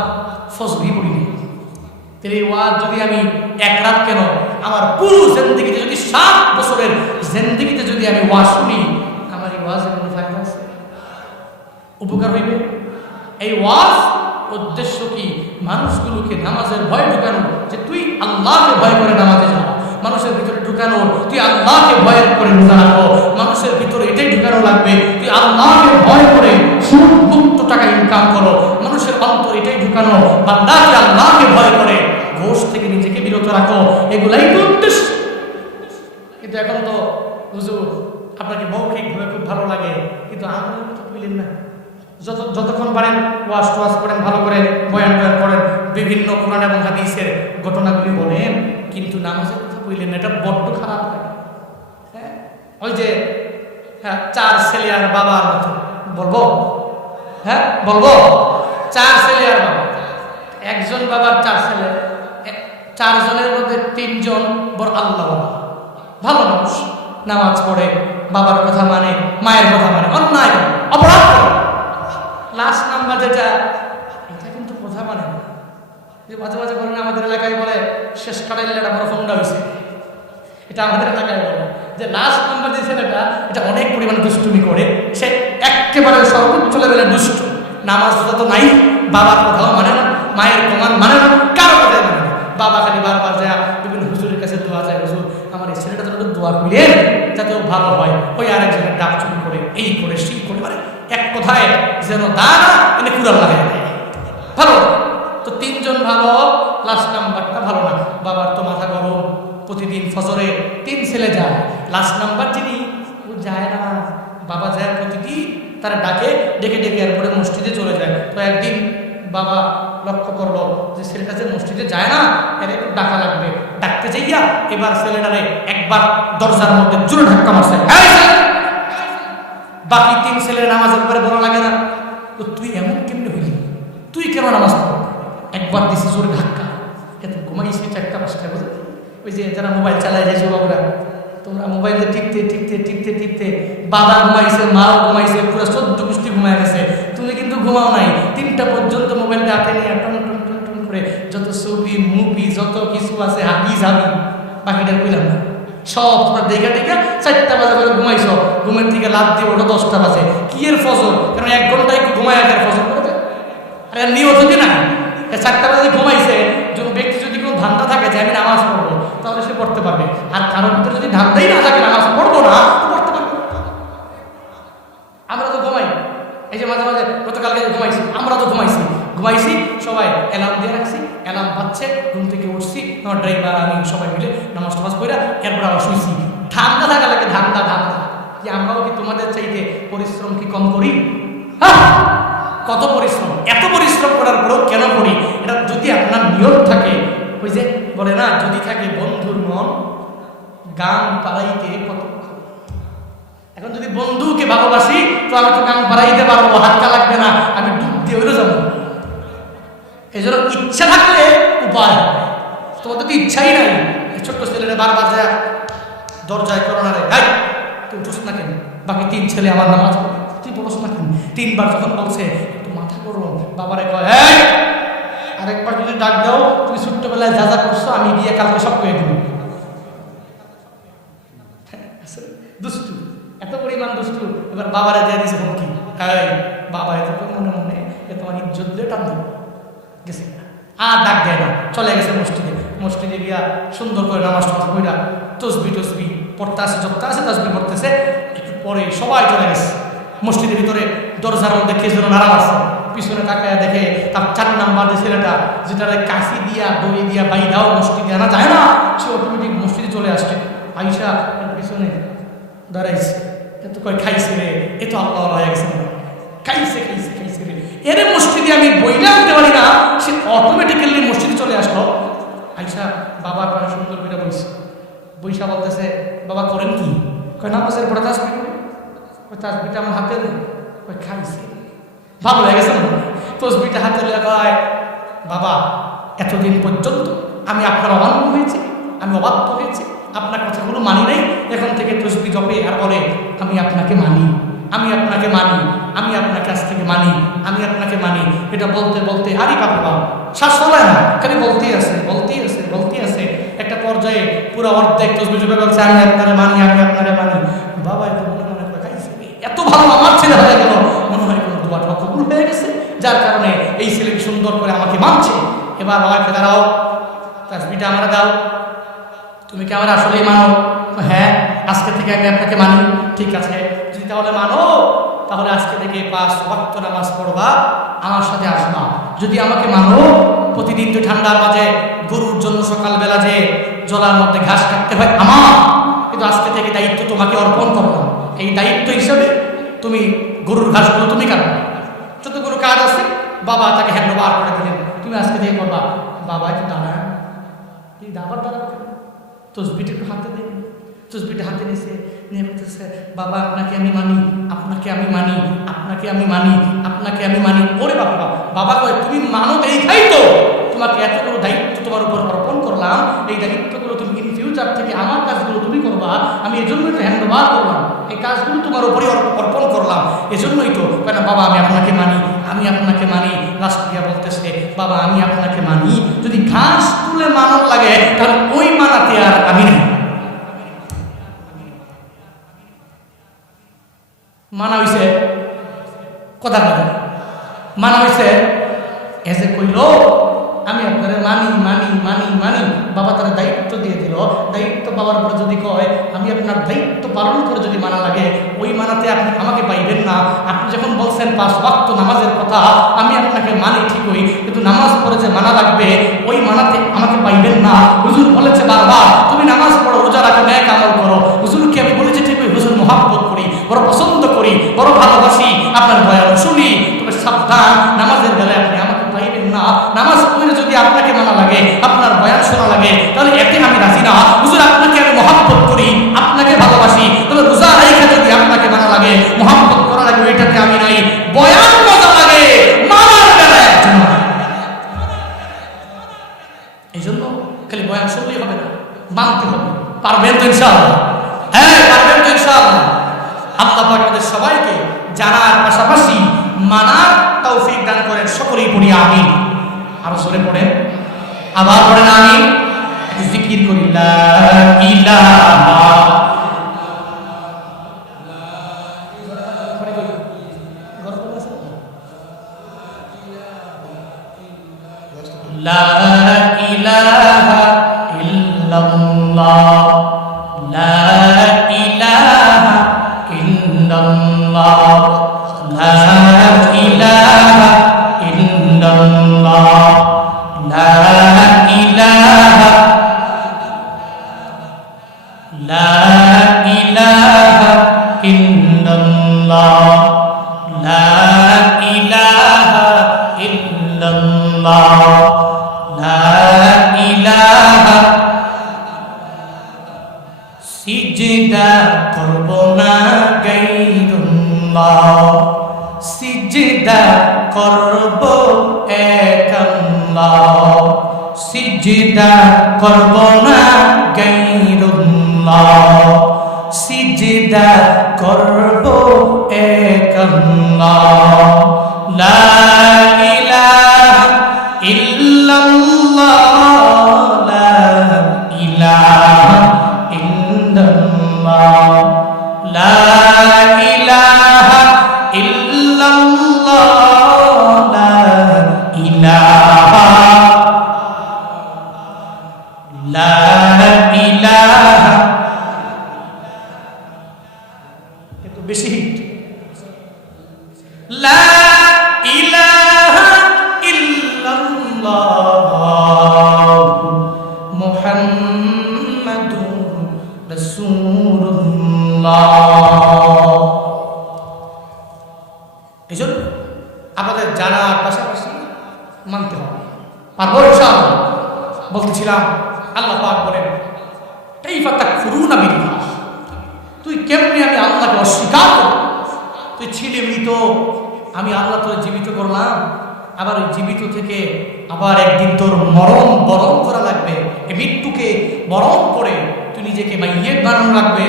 ফজরই পড়িনি। এই ওয়াজ যদি আমি এক রাত কেন, আমার পুরো জিন্দেগিতে যদি 7 বছরের জিন্দেগিতে যদি আমি ওয়াজ শুনি, আমার এই ওয়াজের কোনো ফায়দা আছে? উপকার হইবে? এই ওয়াজ উদ্দেশ্য কি? মানুষগুলোকে নামাজের ভয় ঢুকানো, যে তুই আল্লাহকে ভয় করে নামাজে যাও। মানুষের ভিতরে ঢুকানো তুই আল্লাহকে ভয় করে রোজা রাখো। মানুষের ভিতরে এটাই ঢুকানো লাগবে তুই আল্লাহকে ভয় করে সুদ মুক্ত টাকা ইনকাম করো। মানুষের অন্তর এটাই ঢুকানো বান্দা তুই আল্লাহকে ভয় করে ঘোষ থেকে নিজেকে বিরত রাখো। এগুলাই তো উদ্দেশ্য। কিন্তু এখন তো হুজুর আপনাকে মৌখিকভাবে খুব ভালো লাগে, কিন্তু আমল তো পেলেন না। যতক্ষণ পারেন ওয়াজ টোয়াজ করেন, ভালো করে বয়ান টয়ান করেন, বিভিন্ন কোরআন এবং হাদিসের ঘটনাগুলি বলেন, কিন্তু নামাজের কথা বললেন না। এটা বড্ড খারাপ লাগে। হ্যাঁ, ওই যে 4 ছেলে আর বাবার মতো বলবো। হ্যাঁ বলবো, 4 ছেলে আর বাবা। একজন বাবার 4 ছেলে, 4 জনের মধ্যে 3 জন বড় আল্লাহ ভালো মানুষ, নামাজ পড়ে, বাবার কথা মানে, মায়ের কথা মানে, অন্যায় অপরাধ করে। লাস্ট নাম্বার যেটা, এটা কিন্তু কথা মানে না। যে মাঝে মাঝে বলেন আমাদের এলাকায় বলে শেষ কাটাইলে একটা বড় ফোনটা হয়েছে, এটা আমাদের এলাকায় বলে যে লাস্ট নাম্বার যে ছেলেটা এটা অনেক পরিমাণে দুষ্টুমি করে, সে একেবারে সর্বোচ্চ লেভেলের দুষ্ট। নামাজ তো নাই, বাবার কথাও মানে না, মায়ের প্রমাণ মানে না, কারো কথাই মানে না। বাবা খালি বারবার যায় বিভিন্ন হুজুরের কাছে দোয়া যায়, হুজুর আমার এই ছেলেটা যেন দোয়া করিলেন যাতে ও ভালো হয়। ওই আরেকজনের ডাক চুরি করে, এই করে সেই করে, মানে এক কথায় যেন দানা এনে কুড়াল লাগাই দেয়। ভালো তো 3 জন ভালো, লাস্ট নাম্বারটা ভালো না। বাবার তো মাথা গরম, প্রতিদিন ফজরে 3 ছেলে যায়, লাস্ট নাম্বার যিনি ও যায় না। বাবা যায় প্রতিদিন, তারা ডাকে, ডেকে ডেকে এরপরে মসজিদে চলে যায়। তো একদিন বাবা লক্ষ্য করলো যে ছেলেটা যে মসজিদে যায় না, এর একটু ডাকা লাগবে। ডাকতে যাইয়া এবার ছেলেটারে একবার দরজার মধ্যে জোরে ধাক্কা মারছে। বাকি 3 ছেলের নামাজের পরে বলা লাগে না, তো তুই এমন কেমনে হইলি, তুই কেন নামাজ পড়? একবার দিছি জোরে ধাক্কা, এত ঘুমাইছি 4টা 5টা বাজে। ওই যে যারা মোবাইল চালায় যাইছো বাবুরা, তোমরা মোবাইলে টিপতে টিপতে টিপতে টিপতে বাবা ঘুমাইছে, মাও ঘুমাইছে, পুরো 14 গোষ্ঠী ঘুমায় গেছে, তুমি কিন্তু ঘুমাও নাই। 3টা পর্যন্ত মোবাইলটা হাতে নিয়ে টন টন টন টন করে যত ছবি মুভি যত কিছু আছে হাবি যাবি, বাকিটা কইলাম না, সব তোমরা দেখা দেখা 4টা বাজে করে ঘুমাইছো। ঘুমের থেকে লাভ দিয়ে ওটা 10টা বাজে। কি এর ফজর? কারণ 1 ঘন্টা একটু ঘুমায় আগে ফজর করে দেয়। আরে নিয়ত যদি না 4টা বাজে ঘুমাইছে, যদি ব্যক্তি যদি কোনো ধান্দা থাকে যে আমি নামাজ পড়বো, তাহলে সে পড়তে পারবে। আর কারোর ভিতরে যদি ধান্দাই না থাকে নামাজ পড়বো না, পড়তে পারবে। আমরা তো ঘুমাই, এই যে মাঝে মাঝে গতকালকে ঘুমাইছি, আমরা তো ঘুমাইছি সবাই অ্যালার্ম দিয়ে রাখছি, অ্যালার্ম বাজছে, ঘুম থেকে উঠছি, আমার ড্রাইভার আমি সবাই মিলে নামাজ টামাজ পড়া এরপর আবার শুইছি। ধান্দা থাকা লাগে, ধান্দা কি আমরাও কি তোমাদের চাইতে পরিশ্রম কি কম করি? কত পরিশ্রম, এত পরিশ্রম করার পরেও কেন করি? এটা যদি আপনার নিয়ত থাকে, ওই যে বলে না, যদি থাকে বন্ধুর মন গান পাড়াইতে কতক্ষণ। এখন যদি বন্ধুকে ভালোবাসি তো আমি তো গান পাড়াইতে পারবো, হাতটা লাগবে না, আমি ডুব দিয়ে ওইরও যাবো। এই জন্য ইচ্ছা থাকলে উপায়, তোমাদের তো ইচ্ছাই নাই। ছোট্ট ছেলেরা বারবার যায় দরজায় করোনারে, হাই তুই উঠোস না কেন? বাকি 3 ছেলে আমার নামাজ পড়ে, তুই বলোস না কেন? 3 বার যখন বলছে একটু মাথা করো, বাবারে কয় আরেকবার যদি ডাক দাও, তুমি ছোট্টবেলায় যা যা করছো আমি গিয়ে কালকে সব করে দেবো। দুষ্টু, এত পরিমাণ দুষ্টু। এবার বাবারে দিয়ে দিয়েছে হুমকি, বাবা এত মনে মনে এ তোমার ইজ্জত দিয়ে টান দেবো গেছে। আর ডাক দেয় না, চলে গেছে মসজিদে গিয়া সুন্দর করে নামাজ টামাজ পড়া, তসবি পড়তে আসে, যত আছে তসবি পড়তেছে। একটু পরে সবাই চলে গেছে, মসজিদের ভিতরে দরজার মধ্যে কে যেন নাড়া মারছে, পিছনে তাকায় দেখে তার 4 নাম্বার যে ছেলেটা, যেটা কাশি দিয়া দড়ি দিয়া বাইদাও মসজিদে আনা যায় না, সে অটোমেটিক মসজিদে চলে আসছে। আইসা পিছনে দাঁড়াইছে, এত কয় খাইছে রে, এ তো আল্লাহ হয়ে গেছে, খাইছে খাইছে খাইছে রে। এর মসজিদে আমি বইটা আনতে পারি না, সে অটোমেটিক্যালি মসজিদে চলে আসলো। আইসা বাবার পাশে সুন্দর করে বইছে, বইসা বলতেছে, বাবা করেন কি? কয় নামাজের পরে তাসবিহ করি। কয় তাসবিহটা আমার হাতে দেন। কয় খাইছে, ভালো হয়ে গেছে না? তসবিহটা হাতে লেগে কয়, বাবা এতদিন পর্যন্ত আমি আপনার অমান্য হয়েছি, আমি অবাধ্য হয়েছি, আপনার কথাগুলো মানি নাই, এখন থেকে তসবিহ জপে আর বলে আমি আপনাকে মানি, আমি আপনাকে মানি, আমি আপনার কাছ থেকে মানি, আমি আপনাকে মানি। এটা বলতে বলতে আরে বাবা শ্বাস ফলায় না, খালি বলতেই আছে বলতেই আছে বলতেই আছে। একটা পর্যায়ে পুরো অর্ধেক তসবিহ জপে বলছে আমি আপনারে মানি, আমি আপনারে মানি। বাবা এত মনে মনে খাইছে, এত ভালো আমার ছেলে হয়ে গেল, মনে হয় কোনো দোয়াটা কবুল হয়ে গেছে, যার কারণে এই ছেলেকে সুন্দর করে আমাকে মানছে। এবার বাবাকে দাঁড়াও, তাসবিহটা আমরা দাও, তুমি কি আমার আসলেই মানো? হ্যাঁ, আজকে থেকে আমি আপনাকে মানি। ঠিক আছে, যদি তাহলে মানো, তাহলে আজকে থেকে 5 ওয়াক্ত নামাজ পড়বা, আমার সাথে আসবা। যদি আমাকে মানো, প্রতিদিন তো ঠান্ডার মাঝে গরুর জন্য সকালবেলা যে জলার মধ্যে ঘাস কাটতে হয় আমার, কিন্তু আজকে থেকে দায়িত্ব তোমাকে অর্পণ করলাম। এই দায়িত্ব হিসাবে তুমি গরুর ঘাসগুলো তুমি কাটবে, যতগুলো কাজ আছে বাবা তাকে হ্যান্ড ওভার করে দিলেন, তুমি আজকে থেকে করবা। বাবা একটু দাঁড়া, এই দাবার দাঁড়া, তসবিহটা একটু হাতে দিন। তসবিহটা হাতে নিছে, নিয়ে বলতেছে বাবা আপনাকে আমি মানি, আপনাকে আমি মানি, আপনাকে আমি মানি, আপনাকে আমি মানি। ওরে বাবা, বাবা কয় তুমি মানো দেখাই তো তোমাকে এতগুলো দায়িত্ব তোমার উপর অর্পণ করলাম, এই দায়িত্বগুলো তুমি ইন ফিউচার থেকে আমার কাজগুলো তুমি করবা, আমি এজন্যই তো হ্যান্ড ওভার করলাম, এই কাজগুলো তোমার উপরই অর্পণ করলাম, এজন্যই তো। কেন বাবা আমি আপনাকে মানি, আমি আপনাকে মানি। লাস্ট দিয়া বলতেছে বাবা আমি আপনাকে মানি, যদি ঘাস তুলে মানার লাগে তাহলে ওই মানাতে আর আমি নেই। মানা হইছে কথা কথা, মানা হইছে এসে কইল আমি আপনারা মানি মানি মানি মানি। বাবা তারা দায়িত্ব দিয়ে দিল, দায়িত্ব পাওয়ার পরে যদি কয় আমি আপনার দায়িত্ব পালন করে যদি মানা লাগে, ওই মানাতে আপনি আমাকে পাইবেন না। আপনি যখন বলছেন 5 ওয়াক্ত নামাজের কথা, আমি আপনাকে মানি ঠিকই, কিন্তু নামাজ পড়ে যে মানা লাগবে ওই মানাতে আমাকে পাইবেন না। হুজুর বলেছে বারবার তুমি নামাজ পড়ো, রোজা রাখো, নেক আমল করো। হুজুরকে আমি বলেছি ঠিকই, হুজুর মহব্বত করি, বড় পছন্দ করি, বড় ভালোবাসি, আপনার বয়ান শুনি, তবে সাবধান নামাজের বেলায় আপনি আমাকে পাইবেন না। নামাজ পড়ে যদি আপনাকে মানা লাগে, আপনার বয়ান শোনা লাগে, তাহলে এতে আমি রাজি না। হুজুর আপনাকে আমি মহব্বত করি, আপনাকে ভালোবাসি, তবে রোজা রাইখা যদি আপনাকে মানা লাগে, মহব্বত করা লাগে, ওইটাতে আমি নাই। বয়ান মজা লাগে, মানার বেলায় এই জন্য খালি বয়ান শুনলেই হবে না, মানতে হবে। পারবেন তো ইনশাআল্লাহ? হ্যাঁ পারবেন তো ইনশাআল্লাহ। আল্লাহ পাক আমাদের সবাইকে জানার পাশাপাশি মানার তৌফিক দান করেন। সকলেই পড়ি আমিন। আরো জোরে পড়েন, আবার পড়েন আমিন। একটু জিকির করি লা ইলাহা লা ইলাহা ইল্লাল্লাহ, লা ইলাহা ইল্লাল্লাহ, লা ইলাহা ইল্লাল্লাহ, লা ইলাহা, লা ইলাহা ইল্লাল্লাহ, লা ইলাহা ইল্লাল্লাহ, লা ইলাহা। সিজদা করব না গায়রুল্লাহ, সিজদা করব এক আল্লাহ, সিজদা করব না গায়রুল্লাহ, সিজদা করব এক আল্লাহ, লা ইলাহা ইল্লাল্লাহ, লা ইলাহা ইল্লাল্লাহ, লা ইলাহা ইল্লাল্লাহ, লা ইলাহা, লা ইলাহা। একটু বেশি হিট মুহাম্মাদুর রাসূলুল্লাহ। এজন্য আপনাদের জানার পাশাপাশি মানতে হবে। পারবো ইনশাআল্লাহ। বলতেছিলাম আল্লাহ পাক বলেন কাইফা তাকফুরুনা বিল্লাহ, তুই কেমনে আমি আল্লাহকে অস্বীকার করব? তুই ছিলি মৃত, আমি আল্লাহ তোর জীবিত করলাম, আবার ওই জীবিত থেকে আবার একদিন তোর মরণ বরণ করা লাগবে, এই মৃত্যুকে বরণ করে তুই নিজেকে মাইয়্যিত বানানো লাগবে।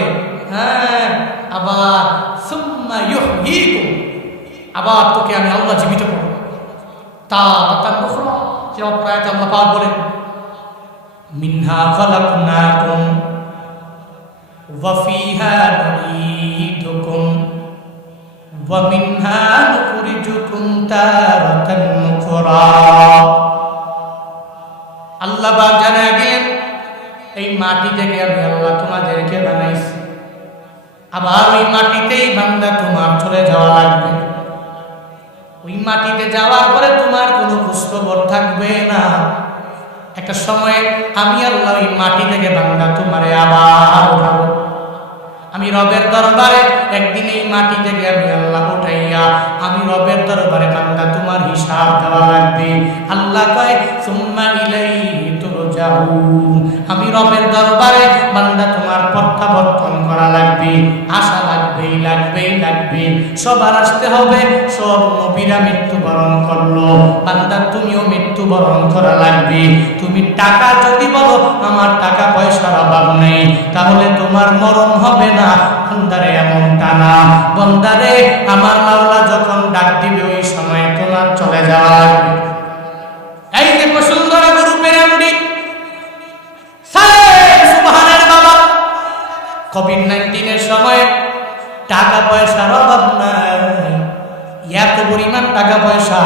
হ্যাঁ, আবার সুম্মা ইউহয়িকুম, আবার তোকে আমি আল্লাহ জীবিত করব। তারাতান উখরা, যে অপরায়তে আল্লাহ পাক বলেন মিনহা খালাকনাকুম ওয়া ফিহা নুঈদুকুম ওয়া মিনহা নুখরিজুকুম তারাতান উখরা। আল্লাহ পাক জানালেন এই মাটি থেকে আমি আল্লাহ তোমাদেরকে বানাইছি, আবার ওই মাটিতেই বান্দা তোমার চলে যাওয়া লাগবে। ওই মাটিতে যাওয়ার পরে তোমার কোনো খোঁজখবর থাকবে না। একটা সময় আমি আল্লাহ ওই মাটি থেকে বান্দা তোমারে আবার উঠাবো। আমি রবের দরবারে একদিন এই মাটি থেকে আমি আল্লাহ উঠাইয়া আমি রবের দরবারে বান্দা তোমার হিসাব দেওয়া লাগবে। আল্লাহ কয় সুম্মা ইলাইহি তুরজাউন, আমি রবের দরবারে বান্দা তোমার প্রত্যাবর্তন করা লাগবে। আশা লাগবেই লাগবেই লাগবে, সবার আসতে হবে। সব নবীরা মৃত্যুবরণ করলো, বান্দা তুমিও মৃত্যুবরণ করা লাগবে। তুমি টাকা যদি বলো আমার টাকা পয়সার অভাব নেই, তাহলে তোমার মরণ হবে না। বান্দারে এমনটা না, বান্দারে আমার মাওলা যখন ডাক দিবে ওই সময় তোমার চলে যাওয়া লাগবে। এই যে বসুন্ধরা গ্রুপের এমডি সাহেব সুবহানের বাবা, কোভিড-19 সময় টাকা পয়সার অভাব নাই, এত পরিমাণ টাকা পয়সা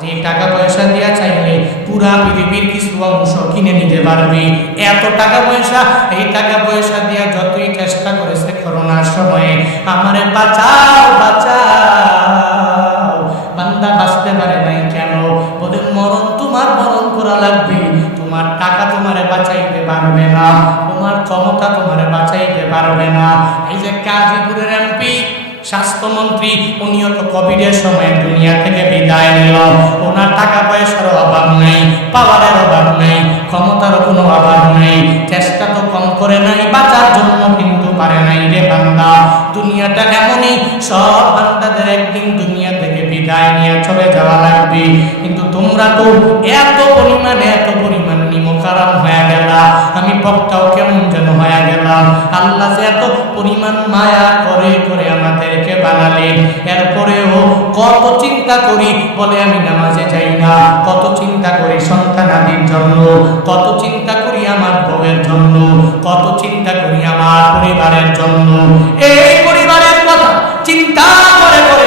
যে টাকা পয়সা দিয়া চাইলে পুরা পৃথিবীর কিছু অংশ কিনে নিতে পারবে। এত টাকা পয়সা, এই টাকা পয়সা দিয়া যতই চেষ্টা করেছে করোনার সময়ে আমারে বাঁচাও বাঁচাও, বান্দা বাঁচতে পারে নাই। কেন? বলে মরণ তোমার বরণ করা লাগবে। তোমার টাকা তোমারে বাঁচাইতে পারবে না, তোমার ক্ষমতা তোমারে বাঁচাইতে পারবে না। এই যে গাজীপুরের এমপি স্বাস্থ্যমন্ত্রী, উনিও তো কোভিডের সময় দুনিয়া থেকে বিদায় নিল। ওনার টাকা পয়সার অভাব নেই, পাওয়ারের অভাব নেই, ক্ষমতার কোনো অভাব নেই, চেষ্টা তো কম করে নাই, বাঁচার জন্য কিন্তু পারে নাই রে বান্দা। দুনিয়াটা এমনই, সব বান্দাদের একদিন দুনিয়া থেকে বিদায় নিয়ে চলে যাওয়া লাগবে। কিন্তু তোমরা তো এত পরিমাণ নিমকারাম হয়ে গেলা, আমি বক্তাও কেমন যেন হয়ে গেলাম। আল্লাহ যে এত পরিমাণ মায়া করে করে আমাদেরকে বানালেন, এরপরেও কত চিন্তা করি বলে আমি নামাজে যাই না, কত চিন্তা করি সন্তানাদির জন্য, কত চিন্তা করি আমার বউয়ের জন্য, কত চিন্তা করি আমার পরিবারের জন্য। এই পরিবারের কথা চিন্তা করে করে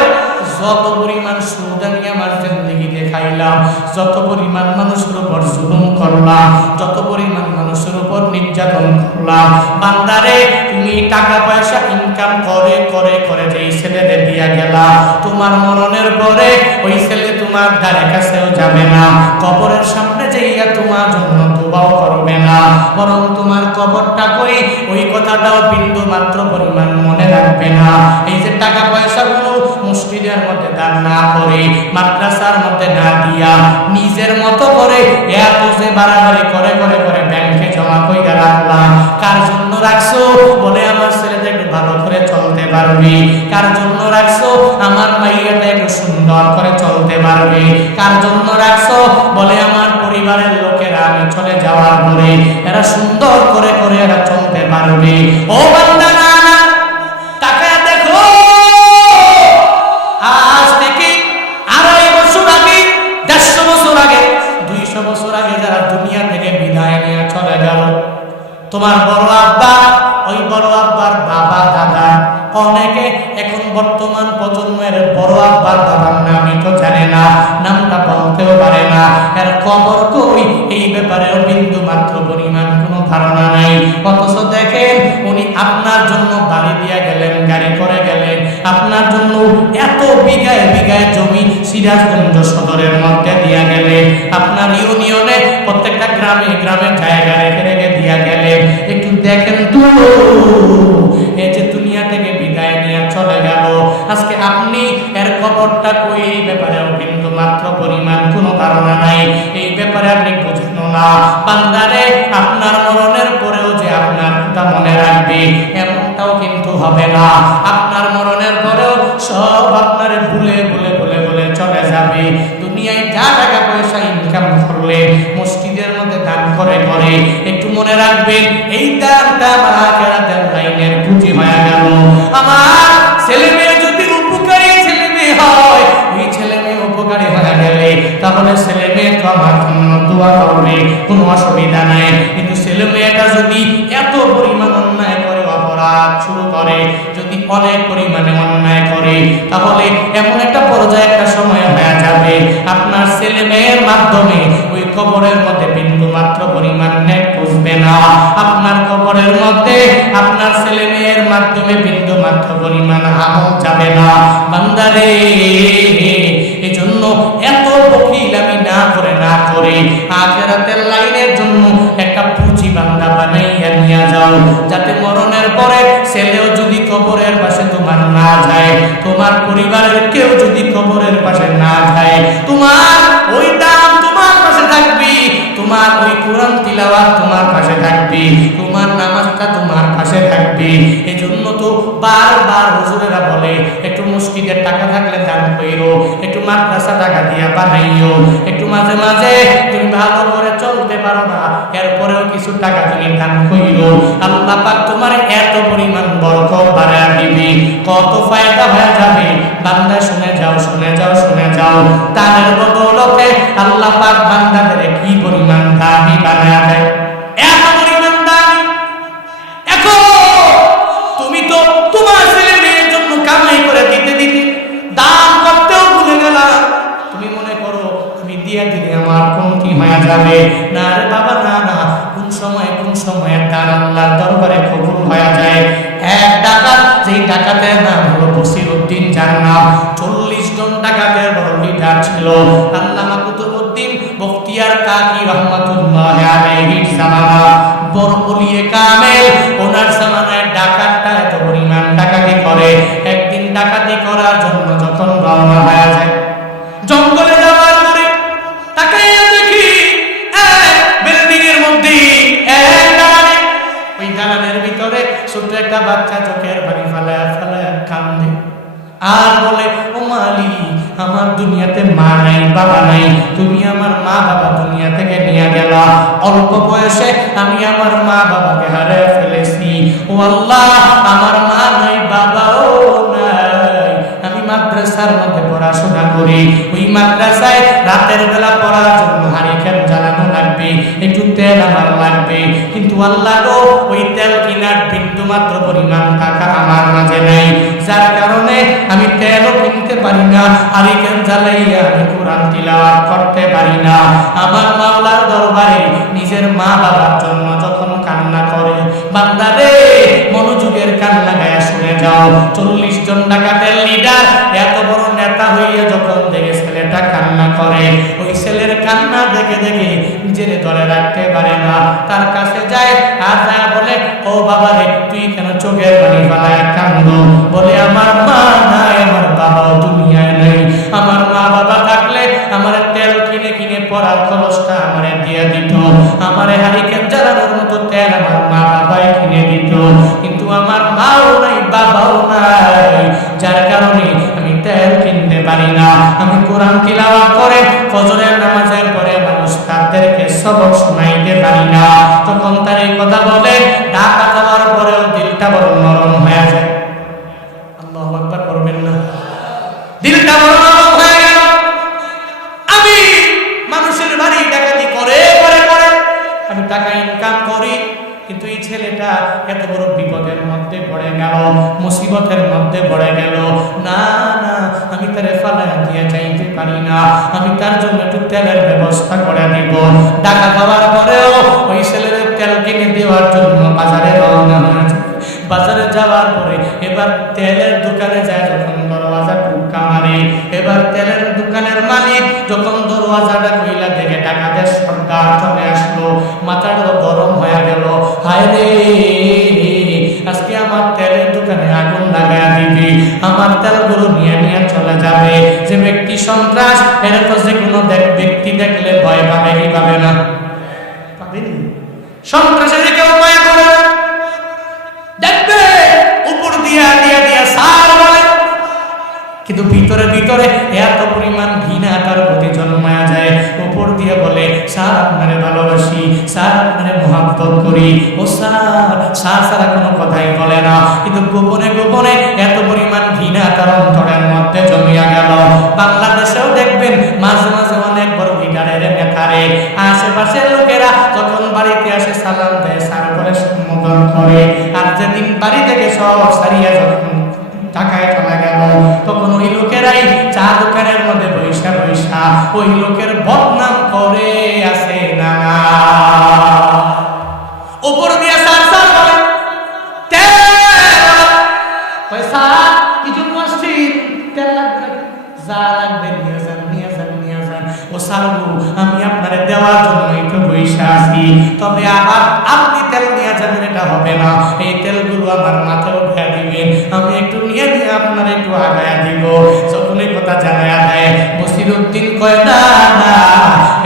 যত পরিমাণ সুদ আমি আমার জিন্দেগিতে খাইলাম, যত পরিমাণ মানুষের উপর জুলুম করলাম, যত পরিমাণ মানুষের উপর নির্যাতন করলাম। বান্দারে তুমি টাকা পয়সা ইনকাম করে করে করে যেই ছেলেদের দিয়া গেলা, তোমার মরণের পরে ওই ছেলে তোমার ধারে কাছেও যাবে না, কবরের সামনে যাইয়া তোমার জন্য দোয়াও করবে না, বরং তোমার কবরটা কই ওই কথাটাও বিন্দু মাত্র পরিমাণ মনে রাখবে না। এই যে টাকা পয়সাগুলো মসজিদের মধ্যে দান না করে, মাদ্রাসার মধ্যে না দিয়া, নিজের মতো করে এত যে বাড়াবাড়ি করে করে করে ব্যাংকে জমা কইরা রাখলাম। কার জন্য রাখছো? বলে আমার ছেলেটা একটু ভালো করে চলতে পারবে। কার জন্য রাখছো? আমার মাইয়াটা একটু সুন্দর করে চলতে পারবে। কার জন্য রাখছো? বলে আমার পরিবারের লোকেরা আমি চলে যাওয়ার পরে এরা সুন্দর করে করে এরা চলতে পারবে। ও বান্দা না, টাকা দেখো, আজ থেকে 250 বছর আগে, 150 বছর আগে, 200 বছর আগে যারা দুনিয়া থেকে বিদায় নিয়ে চলে গেল, তোমার বড় আব্বা, ওই বড় আব্বার বাবা দাদা, অনেকে এখন বর্তমান প্রজন্মের বড় আব্বার দাদার নামই তো জানে না, নামটা বলতেও পারে না, এর কবর কই এই ব্যাপারেও বিন্দু মাত্র পরিমাণ কোনো ধারণা নাই। অথচ দেখেন উনি আপনার জন্য বাড়ি দিয়ে গেলেন, গাড়ি করে গেলেন, আপনার জন্য এত বিঘায় বিঘায় জমি সিরাজগঞ্জ সদরের মধ্যে দিয়ে গেলেন, আপনার ইউনিয়নে প্রত্যেকটা গ্রামে গ্রামে জায়গা রেখে রেখে না। আপনার মরণের পরেও সব আপনার ভুলে ভুলে ভুলে ভুলে চলে যাবে। দুনিয়ায় যা টাকা পয়সা ইনকাম করলে মসজিদের মধ্যে দান করে করে, একটু মনে রাখবেন এই দানটা আমার আখিরাতের লাইনের পুঁজি হয়ে গেল। আমার ছেলে মেয়ে যদি উপকারী ছেলে মেয়ে হয়, ওই ছেলে মেয়ে উপকারী হয়ে গেলে তাহলে ছেলে মেয়ে তো আমার জন্য দোয়া করবে, কোনো অসুবিধা নাই। কিন্তু ছেলে মেয়েটা যদি এত পরিমাণ অন্যায় করে, অপরাধ শুরু করে, যদি অনেক পরিমাণে অন্যায় করে, তাহলে এমন একটা পর্যায়ে একটা সময় হয়ে যাবে আপনার ছেলে মেয়ের মাধ্যমে ওই কবরের মধ্যে বিন্দু মাত্র পরিমাণ নেক পুষবে না। আপনার কবরের মধ্যে আপনার ছেলে মেয়ের মাধ্যমে বিন্দু মাত্র পরিমাণ আমল যাবে না। বান্দারে, এজন্য এত বকিল আমি না করে আখিরাতের লাইনের জন্য একটা পুঁজি বান্দা বানাইয়া নিয়ে যাও, যাতে মরণের পরে ছেলেও যদি কবরের পাশে তোমার না যায়, তোমার পরিবারের কেউ যদি কবরের পাশে না যায়, তোমার ওই দাম তোমার পাশে থাকবে, তোমার ওই কোরআন তিলাওয়াত তোমার পাশে থাকবে, তোমার নামাজটা তোমার পাশে থাকবে। এজন্য তো বারবার হুজুরেরা বলে একটু মসজিদের টাকা থাকলে দান কইরো, একটু মাদ্রাসা টাকা দিয়া বানাইও, একটু মাঝে মাঝে তুমি ভালো করে চলতে পারো না, এরপরেও কিছু টাকা তুমি দান কইরো, আল্লাহ পাক তোমার এত পরিমাণ বরকত বাড়ায় দিবে, কত ফায়দা হয়ে যাবে। বান্দা শুনে যাও, শুনে যাও, শুনে যাও, তার বদৌলতে আল্লাহ পাক বান্দাদের কি পরিমাণ দামি বানায় দেয়, এত পরিমাণ দামি। এখন তুমি তো তোমার ছেলে মেয়ের জন্য কামাই করে দিতে দিতে দান করতেও ভুলে গেলা। তুমি মনে করো আমি দিয়ে দিলে আমার কমতি হয়ে যাবে। না রে বাবা, না না, কোন সময় দান আল্লাহর দরবারে কবুল হয়ে যায়। এক ডাকাত, যেই ডাকাতের নাম হলো বসিরউদ্দিন, যার নাম 40 জন ডাকাতের বড় লিডার ছিল, আল্লামা কুতুবউদ্দিন বখতিয়ার কাকি রহমাতুল্লাহ আলাইহির জামানা, বড় ওলিয়ে কামেল। ওনার জামানায় ডাকাতটা এত পরিমাণ ডাকাতি করে, একদিন ডাকাতি করার জন্য যখন রওনা হয়ে যায়, জঙ্গলে যাওয়ার পরে তাকাইয়া দেখি এক বিল্ডিং এর মধ্যে এক দালানে, ওই দালানের ভিতরে ছোট একটা বাচ্চা চোখের পানি ফেলায় ফেলায় কান্দে আর বলে, ও মালিক, আমার দুনিয়াতে মা নাই, বাবা নাই, তুমি আমার মা বাবা দুনিয়া থেকে নিয়ে গেলা, অল্প বয়সে আমি আমার মা বাবাকে হারিয়ে ফেলেছি। ও আল্লাহ, আমার মা নাই, বাবাও নাই, আমি মাদ্রাসার মধ্যে পড়াশোনা করি, ওই মাদ্রাসায় রাতের বেলা পড়ার জন্য হারিকেন জ্বালানো লাগবে, একটু তেল আমার লাগবে, কিন্তু আল্লাহ গো, ওই তেল কিনার বিন্দু মাত্র পরিমাণ টাকা আমার মাঝে নাই, যার কারণে আমি তেলও কিনতে পারি না, হারিকেন জ্বালাইয়া আমি কোরআন তিলাওয়াত করতে পারি না। আমার মাওলার দরবারে নিজের মা বাবার জন্য যখন কান্না করে, বান্দারে মনোযোগের কান লাগায়া শুনে যাও, 40 জন ডাকাতের লিডার এত বড় নেতা হইয়া যখন দেখে ছেলেটা কান্না করে, ওই ছেলের কান্না দেখে দেখে নিজের ধরে রাখতে পারে না, তার কাছে যায় আর যা বলে, ও বাবা রে, তুই কেন চোখের পানি ফেলায় কান্দো? বলে, আমার মা নাই, আমার বাবাও দুনিয়ায় নেই, আমার মা বাবা থাকলে আমার তেল কিনে কিনে পড়ার খরচটা আমারে দিয়ে দিত, আমার হারিকেন জ্বালানোর মতো তেল আমার মা বাবাই কিনে দিত, কিন্তু আমার মাও নাই, বাবাও নাই, যার কারণে আমি তেল কিনতে পারি না। আমি কোরআন তিলাওয়াত করে ফজরের নামাজের পরে মানুষ তাদেরকে সবক শোনাইতে পারি না। তখন তার এই কথা বলে, ডাকাত হওয়ার পরেও দিলটা বড় নরম হয়ে যায়। আল্লাহু আকবার করবেন না? দিলটা বড় নরম হয়ে গেল। আমি মানুষের বাড়ি ডাকাতি করে করে করে আমি টাকা ইনকাম করি, কিন্তু এই ছেলেটা এত বড় বিপদের মধ্যে পড়ে গেল, মুসিবতের মধ্যে পড়ে গেল, না না, আমি তারে ফালায়া দিয়ে যাইতে পারি না, আমি তার জন্য একটু তেলের ব্যবস্থা করে দিব। টাকা খাওয়ার পরেও ওই ছেলের তেল কিনে দেওয়ার জন্য বাজারে রওনা হয়েছে। বাজারে যাওয়ার পরে এবার তেলের দোকানে যায়, যখন দরওয়াজা ঠুকা মারে, এবার তেলের দোকানের মালিক যখন দরওয়াজাটা কইলা দেখে ডাকাতের সর্দার চলে আসলো, মাথাটা গরম হয়ে গেল, হায় রে, আজকে আমার তেলের দোকানে আগুন লাগায় দিবি, আমার তেলগুলো নিয়ে নিয়ে চলে যাবে। যে ব্যক্তি সন্ত্রাস, এর তো যে কোনো ব্যক্তি দেখলে ভয় পাবে কি পাবে না? পাবেনি। সন্ত্রাসের কেউ ভয় করে না, দেখবে উপর দিয়া দিয়ে মুহাব্বত করি। ও স্যার ছাড়া কোনো কথাই বলে না, কিন্তু গোপনে গোপনে এত পরিমাণ ঘৃণা তার অন্তরের মধ্যে জমিয়া গেল। বাংলাদেশেও দেখবেন মাঝে মাঝে অনেক বড় লিডারের নেতারে আশেপাশের লোকেরা যখন বাড়িতে আসে সালাম দেয়, সার করে সম্বোধন করে, আর যেদিন বাড়ি থেকে সব সারিয়া যখন ঢাকায় চলে গেল, তখন ওই লোকেরাই চা দোকানের মধ্যে বৈশা বৈশা ওই লোকের বদনাম করে আসে না। উপর দিয়ে সার সার বলে আমি আপনারে দেওয়ার জন্য একটু বৈশা আছি, তবে আবার আপনি তেল নিয়ে যাবেন এটা হবে না, এই তেলগুলো আমার মাথায় উঠে দিবেন, আমি একটু নিয়ে নিয়ে আপনার একটু আগায়া দিব। যখন এই কথা জানায়া দেয়, মসিরুদ্দিন কয় না না,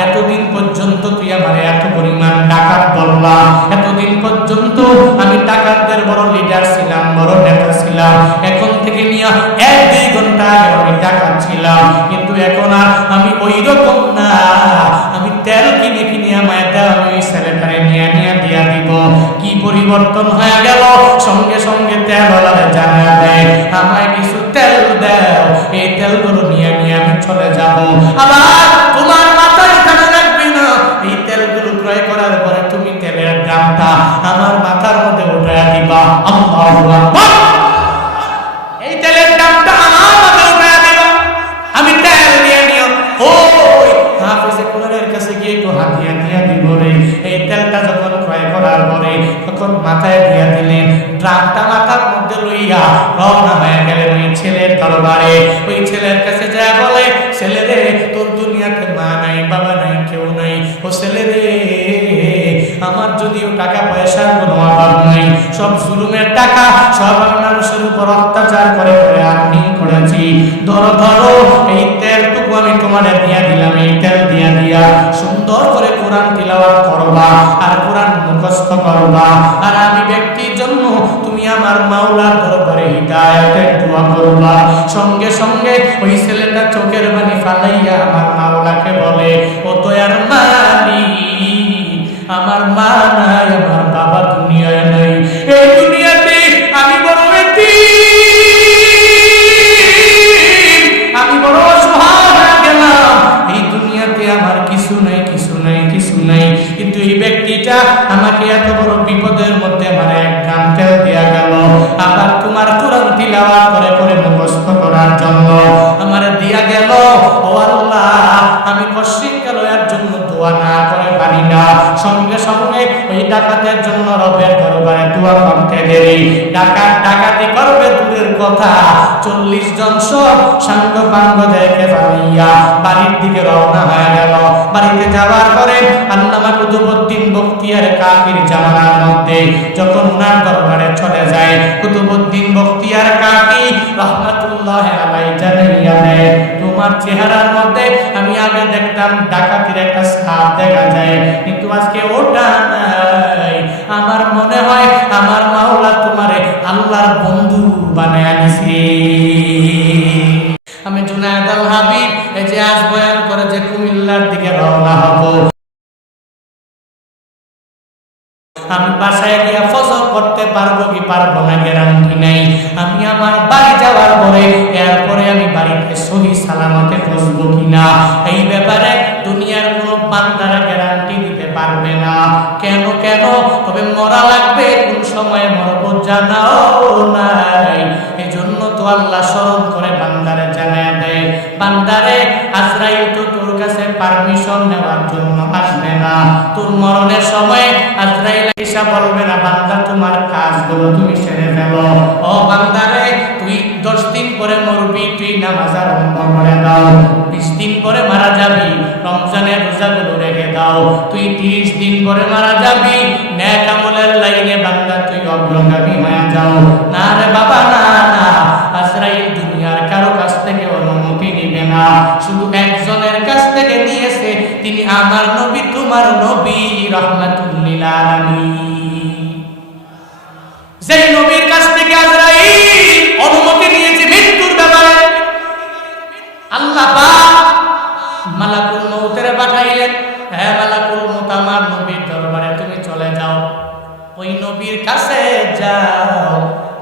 এতদিন পর্যন্ত তুই আমার এত পরিমাণ ডাকাত বললা, এতদিন পর্যন্ত আমি ডাকাতদের বড় লিডার ছিলাম, বড় নেতা ছিলাম, এখন থেকে নিয়ে 1-2 ঘন্টা আগে আমি ডাকাত ছিলাম, কিন্তু এখন আর আমি ওই রকম না, আমি তেল কিনে কিনে আমায় দাও, আমি ওই ছেলেটারে নিয়ে নিয়ে দিয়া দিব। কি পরিবর্তন হয়ে গেল, সঙ্গে সঙ্গে তেলওয়ালারে জানা দেয় আমায় কিছু তেল দাও, এই তেলগুলো নিয়ে নিয়ে আমি চলে যাব। আবার তোমার মাথায় এখানে রাখবি না, এই তেলগুলো ক্রয় করার পরে তুমি তেলের দামটা আমার মাথার মধ্যে উঠাইয়া দিবা। আল্লাহু আকবার। এই তেলের দামটা আমার মাথায় উঠাইয়া দিবা, আমি তেল নিয়ে নিও। ওই হাফেজে কোরআনের কাছে গিয়ে একটু হাতিয়া দিয়া দিব রে। এই তেলটা যখন ক্রয় করার পরে তখন মাথায় দিয়া দিলেন, ড্রামটা মাথার মধ্যে লইয়া রওনা হয়ে গেলেন ওই ছেলের দরবারে। ওই ছেলের কাছে যায় বলে, ছেলে রে তোর দুনিয়াতে মা নাই, বাবা নাই, কেউ নাই। ও ছেলে রে, আমার যদিও টাকা পয়সার কোনো অভাব নাই, সব জুলুমের টাকা, সব মানুষের উপর অত্যাচার করে করে আমি করেছি, ধরো ধরো এই তেলটুকু আমি তোমাদের দিয়া দিলাম, এই তেল দিয়া দিয়া সুন্দর করে কোরআন তিলাওয়াত করবা আর কোরআন মুখস্থ করবা, আর আমি ব্যক্তির জন্য তুমি আমার মাওলার দরবারে হিদায়াতের দোয়া করবা। সঙ্গে সঙ্গে ওই ছেলেটা চোখের পানি ফালাইয়া আমার মাওলাকে বলে, ও দয়ার মালিক, আমার মা নাই, আমার বাবা দুনিয়ায় নাই, এই দুনিয়াতে আমি বড় এতিম, আমি বড় অসহায় হয়ে গেলাম, এই দুনিয়াতে আমার কিছু নাই, কিছু নাই, কিছু নাই, কিন্তু এই ব্যক্তিটা আমাকে এত বড় বিপদের মধ্যে আমার 1 গ্রাম তেল দেয়া গেল, আবার তোমার কোরআন তিলাওয়াত করে করে মুখস্থ করার জন্য আমার দিয়া গেল। ও আল্লাহ, আমি কষ্টিক গেল এর জন্য দোয়া না করে পারি না। সঙ্গে সঙ্গে ওই ডাকাতের জন্য রবের দরবারে দোয়া করতে দেরি, ডাকাত ডাকাতি করবে দূরের কথা, 40 জন সব সাঙ্গ পাঙ্গ দেখে পাইয়া বাড়ির দিকে রওনা হয়ে গেল। বাড়িতে যাওয়ার পরে আল্লামা কুতুবউদ্দিন বখতিয়ার কাকির জামানার মধ্যে যখন ওনার দরবারে চলে যায়, কুতুবউদ্দিন বখতিয়ার কাকি রহমাতুল্লাহ আলাইহি জানাইয়া দেয়, তোমার চেহারার মধ্যে আমি আগে দেখতাম ডাকাতির একটা ছাপ দেখা যায়, কিন্তু আজকে ওটা নাই। আমার মনে হয় আমার মাওলা তোমারে আল্লাহর বন্ধু বানায় নিছে। আমি জুনায়েদ আল হাবিব এই যে আজ বয়ান করে যে কুমিল্লার দিকে রওনা হব, আমি বাসায় গিয়া ফজর করতে পারবো কি পারবো না গ্যারান্টি নাই। আমি আমার বাড়ি যাওয়ার পরে এরপরে আমি বাড়িতে সহি সালামতে পৌঁছবো কিনা, এই ব্যাপারে দুনিয়ার কোনো বান্দারা গ্যারান্টি দিতে পারবে না। কেন কেন তবে মরা লাগবে, কোন সময় মরবো জানাও নাই। এজন্য তো আল্লাহ স্মরণ করে বান্দারে জানায় দেয়, বান্দারে আজরাইল তো তোর কাছে পারমিশন নেওয়ার জন্য আসবে না, তোর মরণের সময় আজরাইল এসে বলবে না বান্দা তোমার কাজগুলো তুমি সেরে ফেলো। ও বান্দারে, তুই 10 দিন পরে মরবি, তুই নামাজ আরম্ভ করে দাও, 20 দিন পরে মারা যাবি, রমজানের রোজাগুলো রেখে দাও, তুই 30 দিন পরে মারা যাবি, নেক আমলের লাইনে বান্দা তুই অগ্রগামী হয়ে যাও। না রে বাবা, না না, আজরাইল দুনিয়ার কারো কাছ থেকে অনুমতি নিবে না, শুধু একজনের কাছ থেকে নিয়েছে, তিনি আমার নবী, তোমার নবী রাহমাতুল লিল আলামিন। যেই নবীর কাছ থেকে আজরাইল অনুমতি নিয়েছে মৃত্যুর ব্যাপারে, আল্লাহ পাক মালাকুল মউতের পাঠাইলেন, হে মালাকুল মউত, আমার নবীর দরবারে তুমি চলে যাও, ওই নবীর কাছে যাও,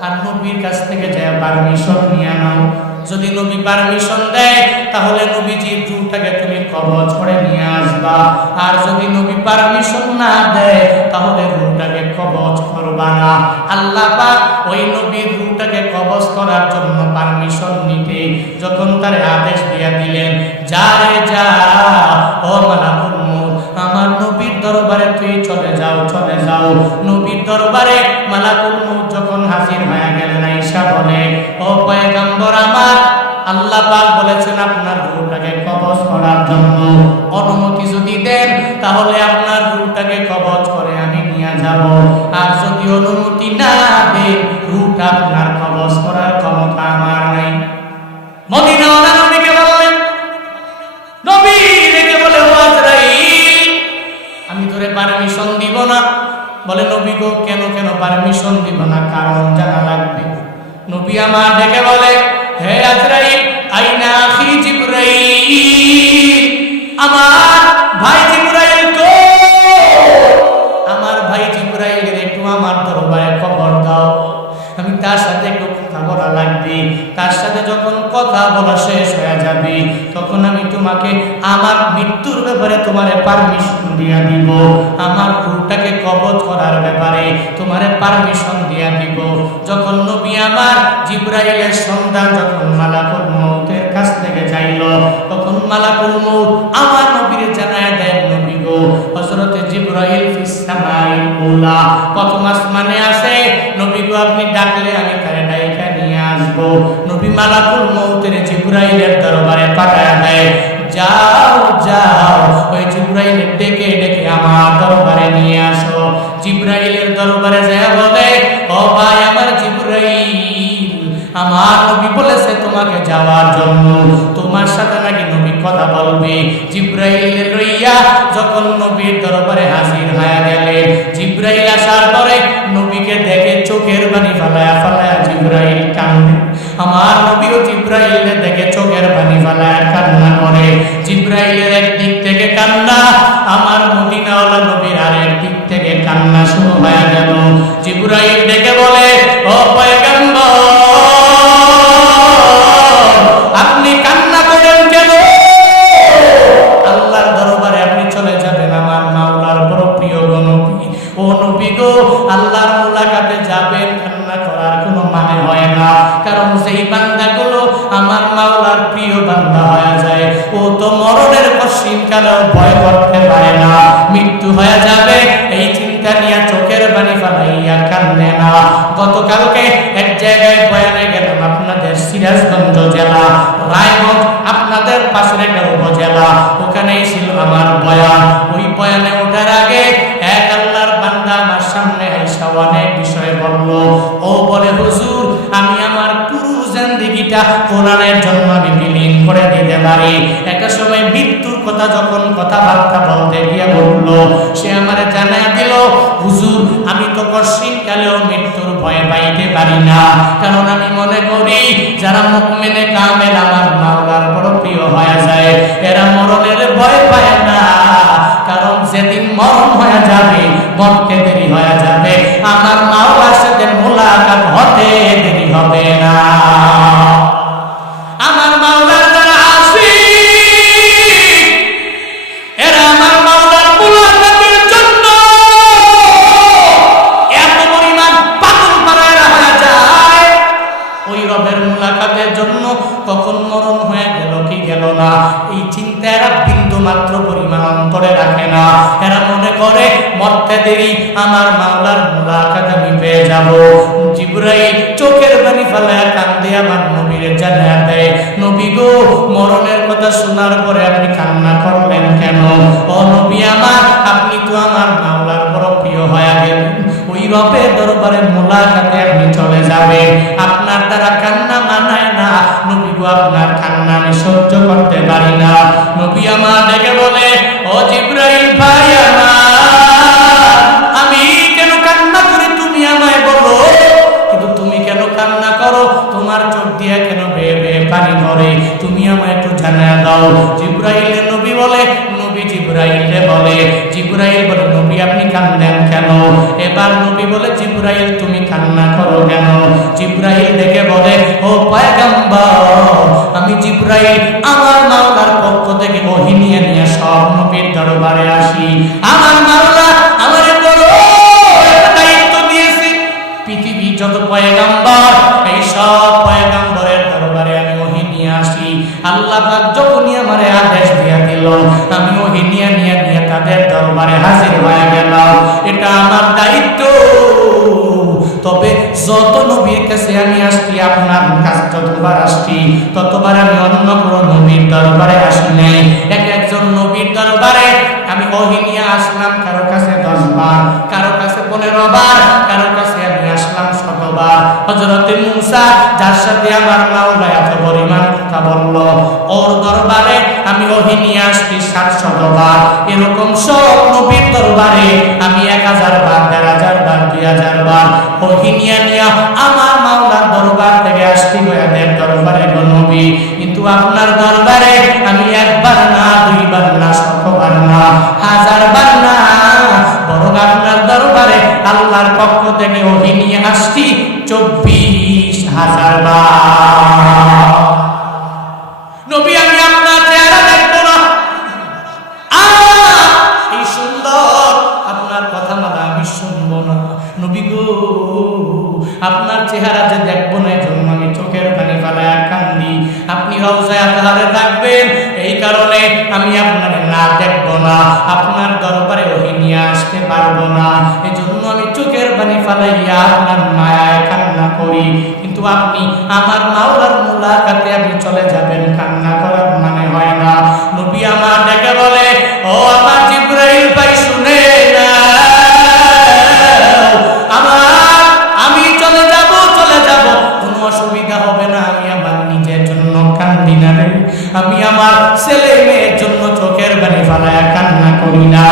আর নবীর কাছ থেকে যা পারমিশন নিয়ে নাও। যদি নবী পারমিশন দেয় তাহলে নবীজির রূহটাকে তুমি কবজ করে নিয়ে আসবা, আর যদি নবী পারমিশন না দেয় তাহলে রূহটাকে কবজ করবা না। আল্লাহ পাক ওই নবীর রূহটাকে কবজ করার জন্য পারমিশন নিতে যখন তার আদেশ দিয়ে দিলেন, যা রে যা, ও মালাকুল মউত, আমার নবীর দরবারে তুই চলে যাও, চলে যাও। নবীর দরবারে মালাকুল মউত যখন হাজির হয়ে গেলেন, আয়েশা বলে, ও পয়গম্বর আমার, আল্লাহ পাক বলেছেন আপনার রূহটাকে কবজ করার জন্য, অনুমতি যদি দেন তাহলে আপনার রূহটাকে কবজ করে আমি নিয়ে যাব, আর যদি অনুমতি না দেন রূহটা আপনার কবজ করার ক্ষমতা আমার নাই। মদিনাওয়ালা নবীকে বললেন, নবী রেখে বলে, ও আজরাইল, আমি তোরে পারমিশন দিব না। বলে, নবী গো, কেন কেন পারমিশন দিব না? কারণ জানা লাগবে। নবী আমার ডেকে বলে, হে আজরাইল, আইনা আখি জিবরাইল, আমার ভাই জিবরাইল তো, আমার ভাই জিবরাইলের একটু আমার দরবারে খবর দাও, আমি তার সাথে একটু কথা বলা লাগবে। তার সাথে যখন কথা বলা শেষ হয়ে যাবে তখন আমি তোমাকে আমার মৃত্যুর ব্যাপারে তোমারে পারমিশন দিয়া দিব, আমার রূহটাকে কবজ করার ব্যাপারে তোমারে পারমিশন দিয়া দিব। যখন নবী আমার জিবরাইলের সন্ধান যখন মালাকুল মউতের কাছ থেকে চাইল, তখন মালাকুল মউত আমার নবীর জানায় দেন, নবী গো, হযরত জিবরাইল ফিস সামাইল উলা, প্রথম আসমানে আছে, নবী গো আপনি ডাকলে আমি তারে ডাইকা নিয়ে আসব। নবী মালাকুল মউতের জিবরাইলের দরবারে পাঠায় দেয়, যাও যাও, ওই জিবরাইলের ডেকে ডেকে আমার দরবারে নিয়ে আসো। জিবরাইলের দরবারে যায় বলে, ও ভাই আমার জিবরাইল, আমার নবী বলেছে তোমাকে যাওয়ার জন্য, তোমার সাথে নাকি নবী কথা বলবে। জিবরাইল লইয়া যখন নবীর দরবারে হাজির হয়ে গেলেন, জিবরাইল আসার পরে নবীকে দেখে চোখের পানি ফালায়া ফালায়া জিবরাইল কান্দে। আমার নবীও জিবরাইলকে দেখে চোখের পানি ফালায়া কান্না করে। জিবরাইলের একদিক থেকে কান্না, আমার মদিনাওয়ালা নবীর আরেক দিক থেকে কান্না শুরু হয়ে গেল। জিবরাইল ডেকে বলে, ও পয়গম্বর, আপনি কান্না করেন কেন? আল্লাহর দরবারে আপনি চলে যাবেন, আমার মাওলার বড় প্রিয় নবী। ও নবী গো, আল্লাহর মুলাকাতে যাবেন, কান্না করার কোনো মানে হয় না, কারণ যেই বান্দাগুলো আমার মাওলার প্রিয় বান্দা হয়ে যায়, ও তো মরণের কঠিন কালেও ভয় করতে পারে না, মৃত্যু হয়ে যাবে এই চিন্তা নিয়ে চোখের পানি ফালাইয়া কান্দে না। গতকালকে এক জায়গায় বয়ানে গেলাম, আপনাদের সিরাজগঞ্জ জেলা রায়গঞ্জ, আপনাদের পাশের একটা উপজেলা, ওখানেই ছিল আমার বয়ান। ওই বয়ানে ওঠার আগে এক আল্লাহর বান্দা আমার সামনে আইসা অনেক বিষয় বলল। ও বলে, হুজুর, আমি আমার পুরো জিন্দেগিটা কোরআনের জন্য আমি বিলীন করে দিতে পারি। একটা সময় মৃত্যুর কথা যখন কথাবার্তা বলতে গিয়ে বলল, সে আমারে জানায় দিল, হুজুর, আমি তো কঠিন কালেও মৃত্যুর ভয় পাইতে পারি না, কারণ আমি মনে করি যারা মুমিনে কামেল আমার মাওলার বড় প্রিয় হয়ে যায়, এরা মরণের ভয় পায় না, কারণ যেদিন মরণ হয়ে যাবে, মরতে দেরি হয়ে যাবে, আমার মাওলার সাথে মুলাকাত হতে দেরি হবে না। আমার মাওলার যারা আশিক, এরা আমার মাওলার মুলাকাতের জন্য এত পরিমাণ পাগল পারা হয়ে যায়, ওই রবের মুলাকাতের জন্য কখন মরণ হয়ে গেল কি গেল না এই চিন্তা এরা বিন্দু মাত্র পরিমাণ অন্তরে রাখে না। এরা মনে করে মরতে দেরি, আমার মাওলার মুলাকাত আমি পেয়ে যাব। জিবরাইল চোখের পানি ফেলায় কান্দে আমার নবীর জানায়া দেয়, নবী গো, মরণের কথা শোনার পরে আপনি কান্না করলেন কেন? ও নবী আমার, আপনি তো আমার মাওলার বড় প্রিয় হয়ে গেলেন, ওই রবের দরবারে মুলাকাতে আপনি চলে যাবেন, আপনার দ্বারা কান্না মানায় না। নবী গো, আপনার কান্না আমি সহ্য করতে পারি না। নবী আমার ডেকে বলে, ও জিবরাইল ভাই আমার, আমি কেন কান্না করি তুমি আমায় বলো, কিন্তু তুমি কেন কান্না করো, তোমার চোখ দিয়ে কেন বেয়ে বেয়ে পানি ধরে, তুমি আমায় একটু জানায় দাও। জিবরাইলের নবী বলে, নবী জিবরাইলে বলে, জিবরাইল বলে, নবী আপনি কান্দেন কেন? নবী বলে, জিবরাইল তুমি কান্না করো কেন? জিবরাইল দেখে বলে, ও পয়গম্বর, আমি জিবরাইল আমার মাওলার পক্ষ থেকে ওহী নিয়ে নিয়ে সব নবীর দরবারে আসি। আমার মাওলা আমারে বড় একটা দায়িত্ব দিয়েছে, পৃথিবীর যত পয়গম্বর এই সব পয়গম্বরের দরবারে আমি ওহী নিয়ে আসি। আল্লাহ পাক যখনই আমারে আদেশ দিয়ে দিল, আমি ওহী নিয়ে নিয়ে নিয়ে তাদের দরবারে হাজির হয়ে গেলাম। এটা আমার দায়িত্ব। তবে যত নবীর কাছে আমি আসছি, আপনার কাছে যতবার আসছি, ততবার আমি অন্য কোনো নবীর দরবারে আসি নাই। একজন নবীর দরবারে আমি ওহী নিয়ে আসলাম, কারো কাছে 10 বার, কারো কাছে 15 বার, কারো কাছে আমি আসলাম 100 বার। হযরত মূসা, যার সাথে আমার মাওলা এত পরিমাণ কথা বলল, ওর দরবারে আমি ওহী নিয়ে আসছি 700 বার। এরকম সব নবীর দরবারে আমি 1000 বার, 1000 বার, 2000 বার ওহী নিয়ে নিয়ে আমার মাওলার দরবার থেকে আসছি এদের দরবারে গো নবী। কিন্তু আপনার দরবারে আমি একবার না, 2 বার না, 100 বার না, 1000 বার না, বরং আপনার দরবারে আল্লাহর পক্ষ থেকে ওহী নিয়ে আসছি 24,000 বার। নবী আমি আপনার চেহারা দেখবো না, এই সুন্দর আপনার কথা মালা আমি শুনবো না। নবী গো, আপনার চেহারা যে দেখবো না, এজন্য আমি চোখের পানি ফেলায় কান্দি। আপনি রওজায়ে আতহারে থাকবেন, এই কারণে আমি আপনার না দেখবো না, আপনার দরবারে ওহী নিয়ে আসতে পারবো না, এজন্য আমি চোখের পানি ফেলাইয়া আপনার মায়ায় কান্না করি। কিন্তু আপনি আমার মাওলার মুলাকাতে আপনি চলে যাবেন, কান্না করার মানে হয় না। নবী আমার ডেকে বলে, ও আমার জিবরাইল ভাই শুনে না, আমি চলে যাব, কোনো অসুবিধা হবে না। আমি আমার নিজের জন্য কান্দি না রে, আমি আমার ছেলে মেয়ের জন্য চোখের পানি ফেলায়া কান্না করি না।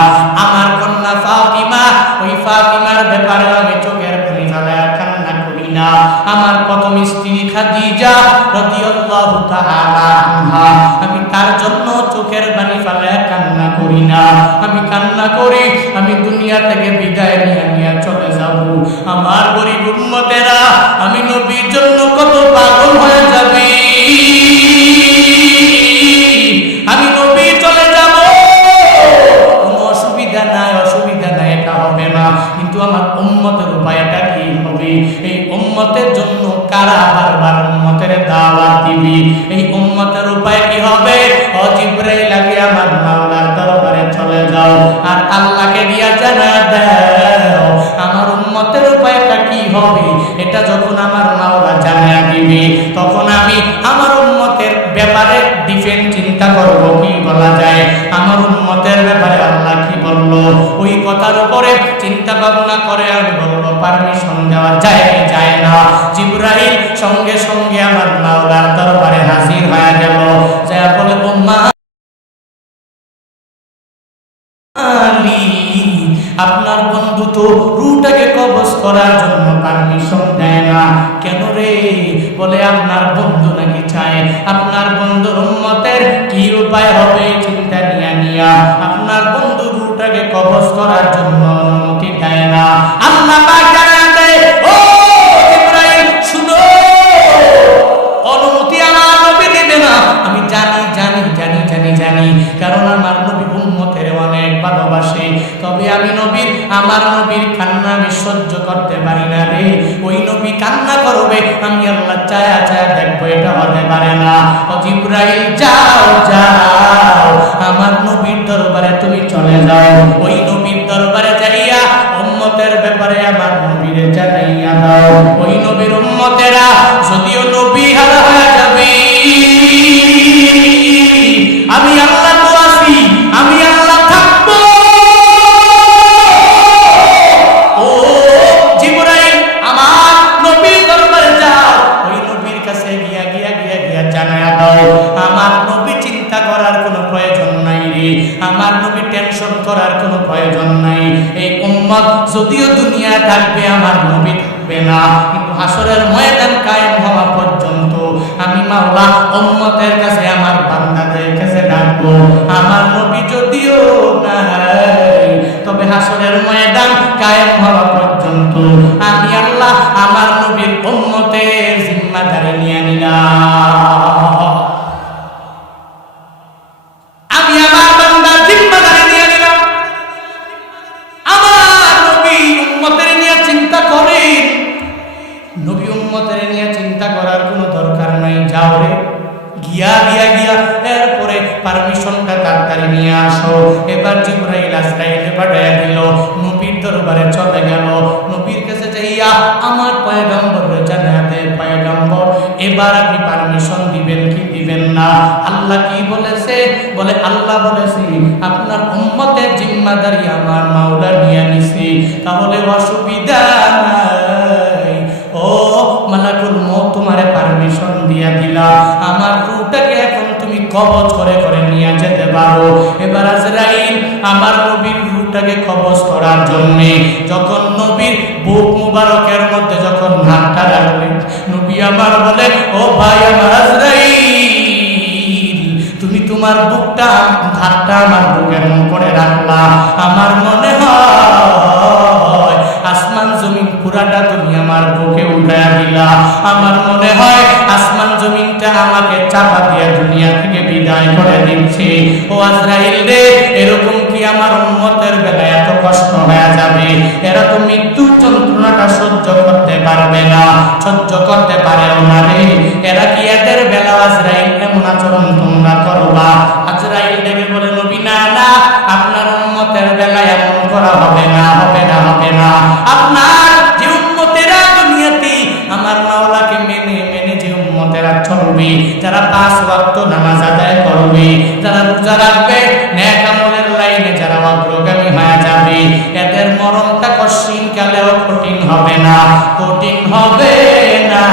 আমার কন্যা ফাতিমা, ওই ফাতিমার ব্যাপারে আমি চোখের পানি ফেলায়া কান্না করি না। আমার প্রথম স্ত্রী খাদিজা রাদিয়াল্লাহু তাআলা আনহা, আমি তার জন্য চোখের পানি ফেলায়া কান্না করি না। আমি কান্না করি আমি দুনিয়া থেকে বিদায় নিয়ে চলে যাব। আমার গরিব উম্মতেরা, আমি নবীর জন্য কত পাগল হয়ে যাবে। আমি নবী চলে যাব, কোনো অসুবিধা নাই, এটা হবে না। কিন্তু আমার উম্মতের উপায়টা কি হবে? এই উম্মতের জন্য কারা বারবার উম্মতের দাওয়াত দিবি? এই উম্মতের উপায় কি হবে? ও জিবরাইল, আগে আমার মাওলার দরবারে চলে যাও আর আল্লাহকে দিয়া জানা দাও আমার উম্মতের উপায়টা কি হবে। এটা যখন আমার মাওলা জানা দিবে, তখন আমি আমার উম্মতের ব্যাপারে ডিফেন্স চিন্তা করব, কি বলা যায় আমার উম্মতের ব্যাপারে আল্লাহ কি বললো, ওই কথার উপরে চিন্তা ভাবনা করে আমি বলবো পারমিশন দেওয়া যায় না। জিবরাইল সঙ্গে সঙ্গে আমার মাওলার দরবারে হাজির হয়ে গেল, যা বলে, উম্মা আপনার বন্ধু তো রূহটাকে কবজ করার জন্য পারমিশন দেয় না কেন রে? বলে আপনার বন্ধু নাকি চায় আপনার বন্ধুর উম্মতের কি উপায় হবে চিন্তা নিয়া আপনার বন্ধু রূহটাকে কবজ করার জন্য অনুমতি দেয় না। আল্লাহ পাক জানান দেয়, ও জিবরাইল শুনো, অনুমতি আমার নবী দিবে না। আমি জানি, কারণ আমার নবী উম্মতের অনেক ভালোবাসে। তবে আমি আমার নবীর কান্না আমি সহ্য করতে পারি না রে। ওই নবী কান্না করবে, আমি আল্লাহ চায়া দেখবো, এটা হতে পারে না। ও জিবরাইল যাও, আমার নবীর দরবারে তুমি চলে যাও। ওই নবীর দরবারে যাইয়া উম্মতের ব্যাপারে আমার নবীরে জানাইয়া দাও। ওই নবীর উম্মতেরা যদিও নবী হারা হয়ে যাবে, আমি আল্লাহ তো আছি, আমি আল্লাহ থাকবো। ও জিবরাইল, আমার নবীর দরবারে যাও, ওই নবীর কাছে গিয়া জানায়া দাও আমার নবী চিন্তা করার কোনো প্রয়োজন নাই রে, আমার নবী টেনশন করার কোনো প্রয়োজন নাই। এই উম্মত যদিও দুনিয়া থাকবে, আমার নবী থাকবে না, কিন্তু হাসরের ময়দান কায়েম হওয়া পর্যন্ত আমি মাওলা উম্মতের কাছে আমার বান্দাদের কাছে ডাকবো। আমার নবী যদিও নাই, তবে হাসরের ময়দান কায়েম হওয়া পর্যন্ত পর্যন্ত আমি আল্লাহ আমার নবীর উম্মতের জিম্মাদারি নিয়ে নিলাম। আমি আমার বান্দার জিম্মাদারি নিয়ে নিলাম। আমার নবী উম্মতের নিয়ে চিন্তা করেন। নবী উম্মতের নিয়ে চিন্তা করার কোনো দরকার নাই। যাও রে, গিয়া এরপরে পারমিশনটা তাড়াতাড়ি নিয়ে আসো। এবার জিবরাইল আজরাইল পাঠায়া দিল, নবীর দরবারে চলে গেল। নবীর কাছে যাইয়া আমার পয়গম্বরে জানায়া দে, পয়গম্বর এবার আপনি পারমিশন দিবেন কি দিবেন না? আল্লাহ কি বলেছে? বলে আল্লাহ বলেছে আপনার উম্মতের জিম্মাদারি আমার মাওলা নিয়ে নিছি, তাহলে অসুবিধা নাই। ও মালাকুল মউত তোমারে পারমিশন দিয়া দিলা, আমার রূহটাকে এখন তুমি কবজ করে করে নিয়ে যেতে পারো। এবার আজরাইল আমার নবীর রূহটাকে কবজ করার জন্য যখন নবীর বুক মুবারকের মধ্যে যখন হাতটা রাখবে, নবী আমার বলে ও ভাই আমার আজরাইল, তুমি তোমার বুকটা হাতটা আমার বুকের উপরে রাখলা, আমার মনে হয় আসমান জমিন পুরাটা তুমি আমার বুকে উঠায়া দিলা। আমার মনে হয় আসমান জমিনটা আমাকে চাপা দিয়া দুনিয়া থেকে বিদায় করে দিচ্ছে। ও আজরাইল রে, এরকম কি আমার উম্মতের বেলায় এত কষ্ট হয়ে যাবে? এরা তো মৃত্যুর যন্ত্রণাটা সহ্য করতে পারবে না, সহ্য করতে পারেও না রে। এরা কি এদের বেলা আজরাইল এমন আচরণ তোমরা করবা? আজরাইল দেখে বলে নবী না না, আপনার উম্মতের বেলায় এমন করা হবে না, হবে না, হবে না। আপনার যে উম্মতেরা দুনিয়াতে আমার মাওলাকে মেনে মেনে যে উম্মতেরা চলবে, যারা 5 ওয়াক্ত নামাজ আদায় করবে, যারা রোজা রাখবে, নেক আমলের লাইনে যারা অগ্রগামী হয়ে যাবে, এদের মরণটা কঠিন কালেও কঠিন হবে না, কঠিন হবে না।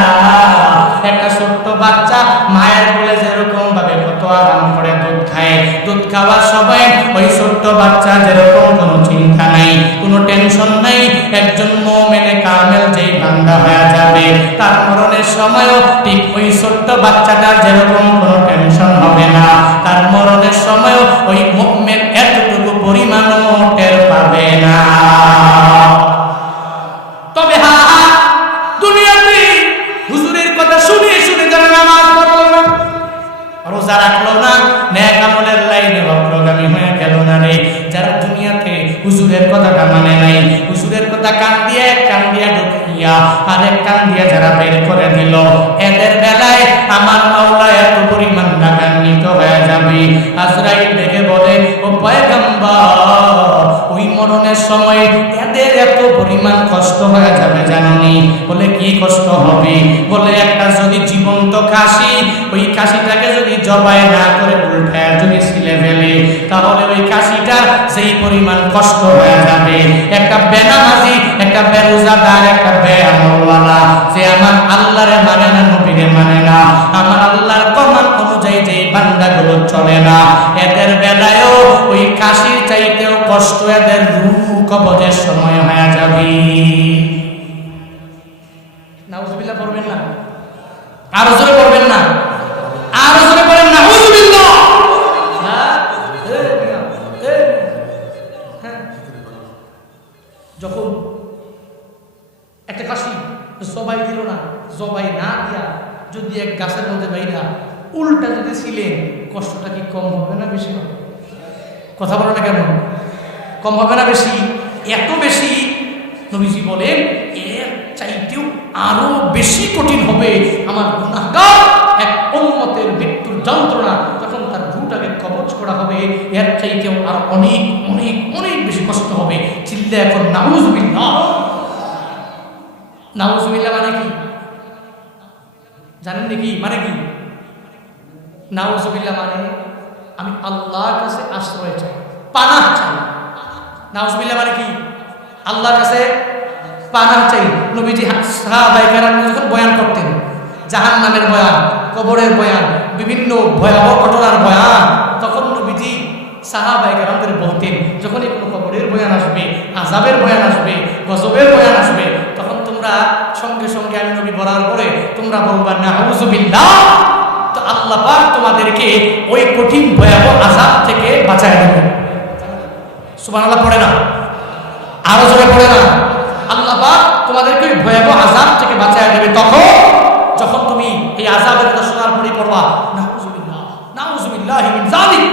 একটা ছোট্ট বাচ্চা মায়ের কোলে যেরকম ভাবে কত আরাম করে দুধ খায়, দুধ খাওয়ার সময় ওই ছোট্ট বাচ্চা যেরকম কোনো চিন্তা নাই, কোনো টেনশন নাই, একজন মুমিনে কামেল যেই বান্দা হয়ে যাবে, তার মরণের সময়ও ঠিক ওই ছোট্ট বাচ্চাটার যেরকম কোনো টেনশন হবে না, তার মরণের সময়ও ওই মুমিন এতটুকু পরিমাণও টের পাবে না। তবে হ্যাঁ, দুনিয়াতে হুজুরের কথা শুনে শুনে যারা নামাজ পড়লো না, রোজা রাখলো না, নেক আমলের লাইনে অগ্রগামী হয়ে গেল না রে, যারা দুনিয়াতে হুজুরের কথাটা মানে নাই, হুজুরের কথা কান দিয়ে ঢুকিয়া আরেক কান দিয়ে যারা বের করে দিল, এদের বেলায় আমার মাওলা এত পরিমাণ রাগান্বিত হয়ে যাবে। আজরাইল দেখে বলে ও পয়গম্বর, ওই মরণের সময় এদের এত পরিমাণ কষ্ট হয়ে যাবে জাননি? বলে কি কষ্ট হবে? বলে একটা যদি জীবন্ত খাসি, ওই খাসিটাকে যদি জবাই না করে উল্টায় যদি ছিলে ফেলে, তাহলে ওই খাসিটার সেই পরিমাণ কষ্ট হয়ে যাবে। একটা বেনামাজি, একটা বেরোজাদার, একটা বেআমলওয়ালা, যে আমার আল্লাহরে মানে না, নবীরে মানে না, আমার আল্লাহর কমান অনুযায়ী যে বান্দাগুলো চলে না, এদের বেলায়ও ওই খাসির চাইতেও কষ্ট এদের রূহ কবজের সময় হয়ে যাবে। নাউজুবিল্লাহ পড়বেন না? আরো জোরে পড়বেন না? আরো জোরে পড়েন না? নাউজুবিল্লাহ। যখন একটা খাসি জবাই দিল না, জবাই না দিয়া যদি এক গাছের মধ্যে বাইরা উল্টা যদি ছিলেন, কষ্টটা কি কম হবে না বেশি হবে? কথা বলো না কেন? কম হবে না বেশি? এত বেশি নবীজি বলেন এর চাইতেও আরো বেশি কঠিন হবে আমার গুনাহগার এক উম্মতের মৃত্যুর যন্ত্রণা, যখন তার রূহটাকে কবজ করা হবে, এর চাইতেও আর অনেক অনেক অনেক বেশি কষ্ট হবে। চিল্লা এখন নাউজুবিল্লাহ। নাউজুবিল্লাহ মানে কি জানেন নাকি? মানে কি নাউজুবিল্লাহ? মানে আমি আল্লাহর কাছে আশ্রয় চাই, পানাহ চাই। নাউজুবিল্লাহ মানে কি? আল্লাহর কাছে পানাহ চাই। নবীজি সাহাবায়ে কেরাম যখন বয়ান করতেন, জাহান্নামের বয়ান, কবরের বয়ান, বিভিন্ন ভয়াবহ ঘটনার বয়ান, তখন নবীজি সাহাবায়ে কেরামদের বলতেন, যখনই কোনো কবরের বয়ান আসবে, আযাবের বয়ান আসবে, গজবের বয়ান আসবে, তখন তোমরা সঙ্গে সঙ্গে আমি নবী বলার পরে তোমরা বলবা নাউজুবিল্লাহ। তো আল্লাহ পাক তোমাদেরকে ওই কঠিন ভয়াবহ আযাব থেকে বাঁচায় দেবেন। সুবহানাল্লাহ পড়ে না? আরো জোরে পড়ে না? আল্লাহ পাক ভয়াবহ আযাব থেকে বাঁচায় দেবে তখন যখন তুমি এই আযাবের কথা শোনার পরে পড়বা নাউযুবিল্লাহ নাউযুবিল্লাহি মিন যালিক,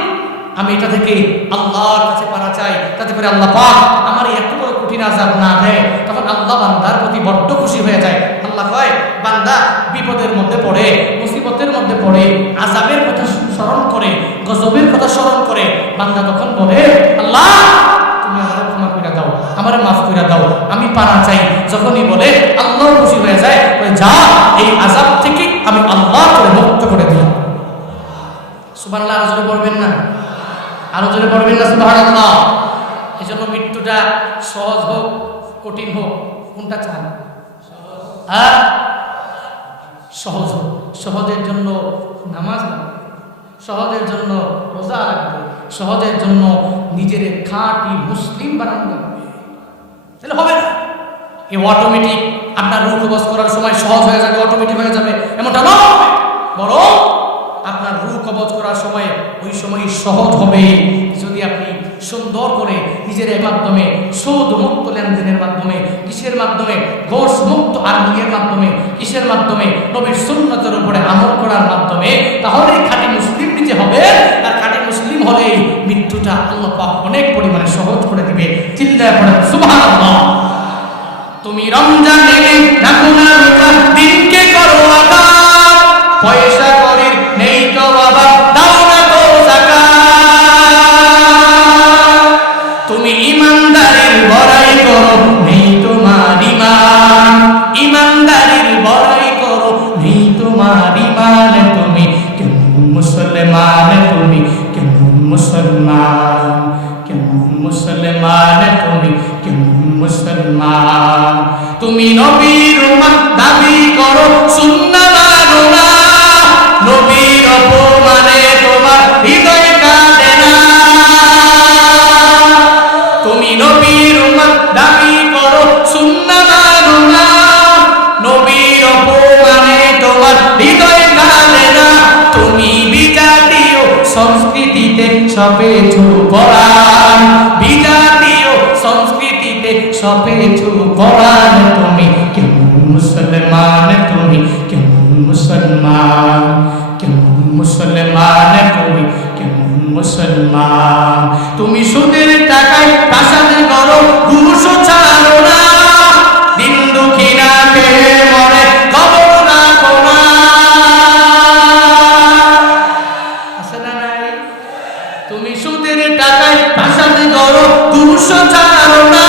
আমি এটা থেকে আল্লাহর কাছে পানা চাই যাতে করে আল্লাহ পাক আমার এই এত বড় কঠিন আযাব না দেয়। তখন আল্লাহ বান্দার প্রতি বড্ড খুশি হয়ে যায়। আল্লাহ কয় বান্দা বিপদের মধ্যে পড়ে, মুসিবতের মধ্যে পড়ে, আযাবের কথা স্মরণ করে, গজবের কথা স্মরণ করে, বান্দা তখন বলে আল্লাহ তুমি আমারে ক্ষমা করে দাও, আমারে মাফ করে দাও, আমি পানা চাই। যখনই বলে আল্লাহ খুশি হয়ে যায়, বলে যা এই আযাব থেকে আমি আল্লাহ করে মুক্ত করে দিলাম। সুবহানাল্লাহ। আরো জোরে পড়বেন না? আরো জোরে পড়বেন না সুবহানাল্লাহ? এই জন্য মৃত্যুটা সহজ হোক কঠিন হোক কোনটা চান? হ্যাঁ, সহজ হোক। সহজের জন্য নামাজ পড়বে, সহজের জন্য রোজা রাখবে, সহজের জন্য নিজের খাঁটি মুসলিম বানানো লাগবে, তাহলে হবে না। এই অটোমেটিক আপনার রূহ কবজ করার সময় সহজ হয়ে যাবে, অটোমেটিক হয়ে যাবে এমনটা নয়, বরং আপনার রূহ কবজ করার সময় ওই সময় সহজ হবে যদি আপনি সুন্দর করে নিজের মাধ্যমে সুদ মুক্ত লেনদেনের মাধ্যমে, কিসের মাধ্যমে? ঘোষ মুক্ত আর্নিংয়ের মাধ্যমে, কিসের মাধ্যমে? নবীর সুন্নতের উপরে আমল করার মাধ্যমে। তাহলে খাঁটি মুসলিম নিজে হবে, আর খাঁটি মুসলিম হলে মৃত্যুটা আল্লাহ পাক অনেক পরিমাণে সহজ করে দিবে। চিল্লায় পড়েন সুবহানাল্লাহ। তুমি রমজান এলে রাখো না রোজা, দিনকে করো আকার, পয়সা করির নেই তো বাবা দাও না তো যাকাত, তুমি ইমানদারির বড়াই করো নেই তোমার ঈমান, ইমানদারির বড়াই করো নেই তোমার ঈমান, তুমি কেমন মুসলমান, তুমি কেমন মুসলমান, কেমন মুসলমান, তুমি কেমন মুসলমান, তুমি নবীর উম্মত দাবি করো সুন্নাহ মানো না, নবীর অপমানে তোমার হৃদয় কাঁদে না, তুমি নবীর উম্মত দাবি করো সুন্নাহ মানো না, নবীর অপমানে তোমার হৃদয় কাঁদে না, তুমি বিজাতীয় সংস্কৃতিতে সপেছো পরাণ, বিজাতীয় সংস্কৃতিতে সপেছো পরাণ, তুমি কেমন মুসলমান, তুমি কেমন মুসলমান, কেমন মুসলমান, তুমি কেমন মুসলমান, তুমি সুদের টাকায় প্রাসাদ করো ঘুষ ছাড়ো না, দিন দুঃখী না খেয়ে মরে খবর রাখো না, আছে না নাই? তুমি সুদের টাকায় প্রাসাদ করো ঘুষ ছাড়ো না,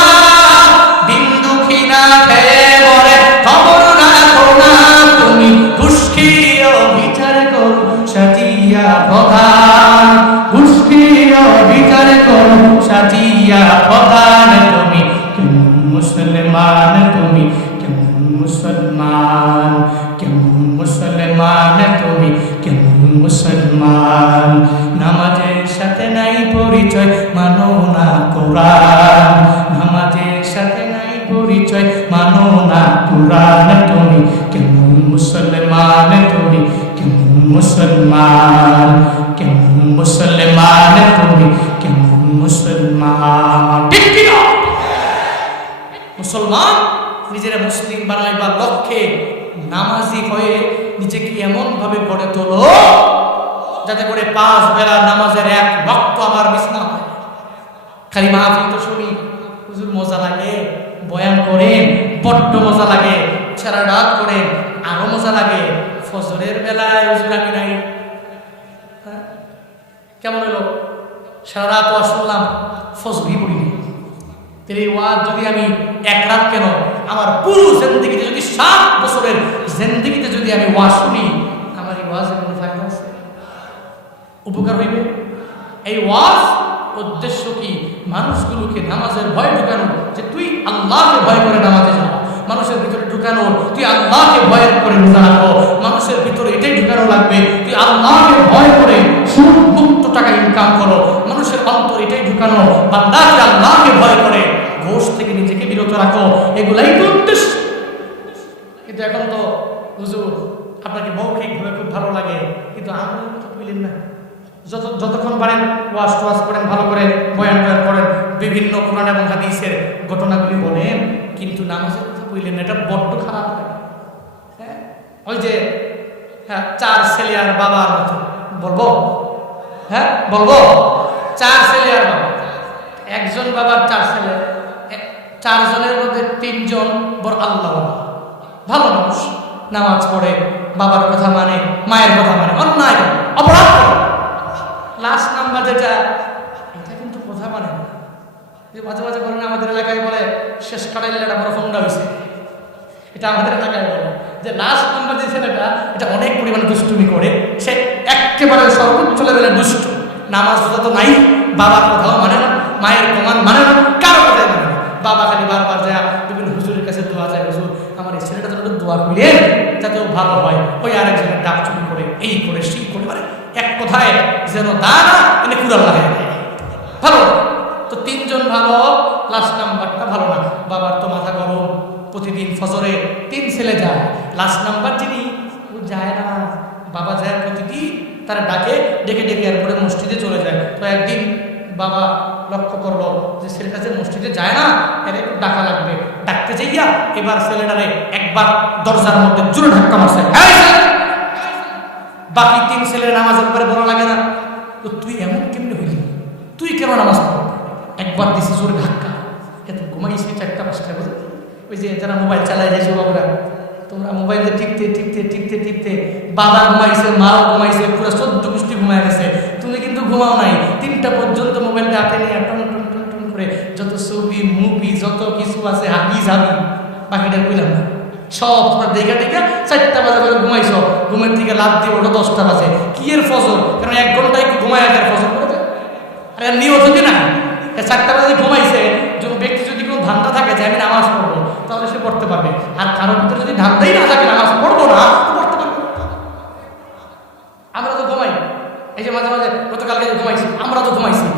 দিন দুঃখী না খেয়ে মরে খবর রাখো না, তুমি ঘুষ খেয়ে বিচার করো সাজিয়া প্রধান, ঘুষ খেয়ে বিচার করো সাজিয়া প্রধান, তুমি কেমন মুসলমান, তুমি কেমন মুসলমান, কেমন মুসলমান, তুমি কেমন মুসলমান, নামাজের সাথে নাই পরিচয় মানো না কোরআন, নামাজের সাথে নাই পরিচয় মানো না কোরআন, তুমি কেমন মুসলমান, তুমি কেমন মুসলমান, কেমন মুসলমান, তুমি কেমন মুসলমান। ঠিক কি না? মুসলমান নিজেরা মুসলিম বানাইবার লক্ষ্যে নামাজি হয়ে নিজেকে এমন ভাবে গড়ে তোলো যাতে করে 5 বেলা নামাজের এক ওয়াক্ত আমার মিস না হয়। খালি মাহফিল তো শুনি, হুজুর মজা লাগে, বয়ান করেন বড্ড মজা লাগে, সারা রাত করেন আরো মজা লাগে, ফজরের বেলায় হুজুর আমি নাই, কেমন হলো? সারা রাত ওয়াজ শুনলাম, ফজরই পড়িনি। তাহলে ওয়াজ যদি আমি এক রাত কেন, আমার পুরো জিন্দেগিতে যদি 7 বছরের জিন্দেগিতে যদি আমি ওয়াজ শুনি, আমার এই ওয়াজের কোনো ফায়দা আছে? উপকার হইবে? এই ওয়াজ উদ্দেশ্য কি? মানুষগুলোকে নামাজের ভয় ঢুকানো, যে তুই আল্লাহকে ভয় করে নামাজে যাও, মানুষের ভিতরে ঢুকানো তুই আল্লাহকে ভয় করে রোজা রাখো, মানুষের ভিতরে এটাই ঢুকানো লাগবে তুই আল্লাহকে ভয় করে সুদ মুক্ত টাকা ইনকাম করো, মানুষের অন্তর এটাই ঢুকানো বান্দা তুই আল্লাহকে ভয় করে ঘোষ থেকে নিজেকে বিরত রাখো, এগুলাই তো উদ্দেশ্য। কিন্তু এখন তো হুজুর আপনাকে মৌখিক ভাবে খুব ভালো লাগে, কিন্তু আমল তো পেলেন না। যতক্ষণ পারেন ওয়াজ টোয়াজ করেন, ভালো করে বয়ান টয়ান করেন, বিভিন্ন কোরআন এবং হাদিসের ঘটনাগুলি বলেন, কিন্তু নামাজের কথা বললেন এটা বড্ড খারাপ লাগে। হ্যাঁ, ওই যে হ্যাঁ 4 ছেলে আর বাবার মতো বলবো, হ্যাঁ বলবো, 4 ছেলে আর বাবা, একজন বাবার 4 ছেলে, 4 জনের মধ্যে 3 জন বড় আল্লাহ ভালো মানুষ, নামাজ পড়ে, বাবার কথা মানে, মায়ের কথা মানে, অন্যায় অপরাধ করে। লাস্ট নাম্বার যেটা, এটা কিন্তু কথা মানে না। যে মাঝে মাঝে বলেন আমাদের এলাকায় বলে শেষ কাটাইলে একটা বড় ফোনটা হয়েছে, এটা আমাদের এলাকায় বলে যে লাস্ট নাম্বার যে ছেলেটা এটা অনেক পরিমাণে দুষ্টুমি করে, সে একেবারে সর্বোচ্চ লেভেলের দুষ্ট, নামাজ রোজা তো নাই, বাবার কথাও মানে না, মায়ের কমান মানে না, কারো কথাই মানে না। বাবা খালি বারবার যায় বিভিন্ন হুজুরের কাছে দোয়া যায়, হুজুর আমার এই ছেলেটা তো দোয়া করিয়ে যাতে ভালো হয়, ওই আরেকজনের ডাক চুরি করে, এই করে সেই করে, মানে এক কথায় যেন তা না এনে কুড়াল লাগাই দেয়। ভালো তো 3 জন ভালো, লাস্ট নাম্বারটা ভালো না। বাবার তো মাথা গরম, প্রতিদিন ফজরে 3 ছেলে যায়, লাস্ট নাম্বার যিনি ও যায় না, বাবা যায় প্রতিদিন তারা ডাকে, ডেকে ডেকে এরপরে মসজিদে চলে যায়। তো একদিন বাবা লক্ষ্য করলো যে ছেলেটা যে মসজিদে যায় না, এর একটু ডাকা লাগবে, ডাকতে যাইয়া এবার ছেলেটারে একবার দরজার মধ্যে জোরে ধাক্কা মারছে। বাকি 3 ছেলের নামাজের পরে বলা লাগে না, তো তুই এমন কেমনি হইলি, তুই কেন নামাজ পড়, একবার দিছি জোরে ধাক্কা, এত ঘুমাইছি 4টা 5টা বাজে। ওই যে যারা মোবাইল চালায় যাইছো বাবুরা, তোমরা মোবাইলে টিপতে টিপতে টিপতে টিপতে বাবা ঘুমাইছে, মাও ঘুমাইছে, পুরো 14 গোষ্ঠী ঘুমায় গেছে, তুমি কিন্তু ঘুমাও নাই। 3টা পর্যন্ত মোবাইলটা হাতে নিয়ে টন টন টন টন করে যত ছবি মুভি যত কিছু আছে হাবি যাবি, বাকিটা কইলাম না, সব তোমরা দেখা দেখা 4টা বাজে করে ঘুমাইছো, ঘুমের থেকে লাভ দিয়ে ওটা 10টা বাজে। কি এর ফজর, কারণ 1 ঘন্টা একটু ঘুমায় আগে ফজর করে দেয়। আরে নিয়ত যদি না 4টা বাজে ঘুমাইছে, যদি ব্যক্তি যদি কোনো ধান্দা থাকে যে আমি নামাজ পড়বো, তাহলে সে পড়তে পারবে। আর কারোর ভিতরে যদি ধান্দাই না থাকে নামাজ পড়বো না, পড়তে পারবে। আমরা তো ঘুমাই, এই যে মাঝে মাঝে গতকালকে ঘুমাইছি, আমরা তো ঘুমাইছি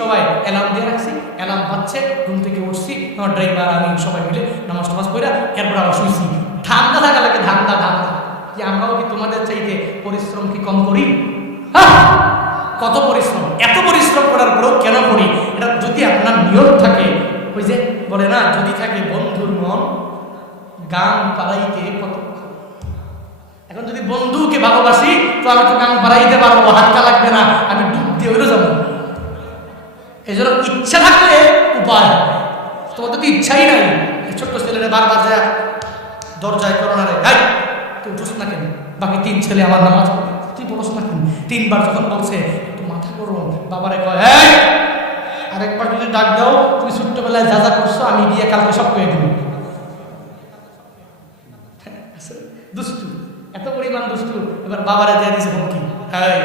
সবাই অ্যালার্ম দিয়ে রাখছি, অ্যালার্ম বাজছে, ঘুম থেকে উঠছি, আমার ড্রাইভার আমি সবাই মিলে নামাজ পড়ে এরপর আবার শুইছি। ধান্দা থাকা লাগে, ধান্দা কি আমরাও কি তোমাদের চাইতে পরিশ্রম কি কম করি? কত পরিশ্রম, এত পরিশ্রম করার পরেও কেন করি? এটা যদি আপনার নিয়ত থাকে, ওই যে বলে না, যদি থাকে বন্ধুর মন গান পাড়াইতে কতক্ষণ। এখন যদি বন্ধুকে ভালোবাসি তো আমি তো গান পাড়াইতে পারবো, হাতটা লাগবে না, আমি ডুব দিয়ে ওইরও যাবো। এই জন্য ইচ্ছা থাকলে উপায়, তোমাদের তো ইচ্ছাই নাই। ছোট্ট ছেলেরা বারবার যায় দরজায় করোনারে, হাই তুই উঠোস না কেন, বাকি 3 ছেলে আমার নামাজ পড়ে, তুই বলস না কেন। 3বার যখন বলছে একটু মাথা গরম, বাবারে কয় এই আরেকবার যদি ডাক দাও, তুমি ছোট্টবেলায় যা যা করছো আমি গিয়ে কালকে সব করে দেবো। দুষ্টু, এত পরিমাণ দুষ্টু। এবার বাবারে দিয়ে দিয়েছে হুমকি, হ্যাঁ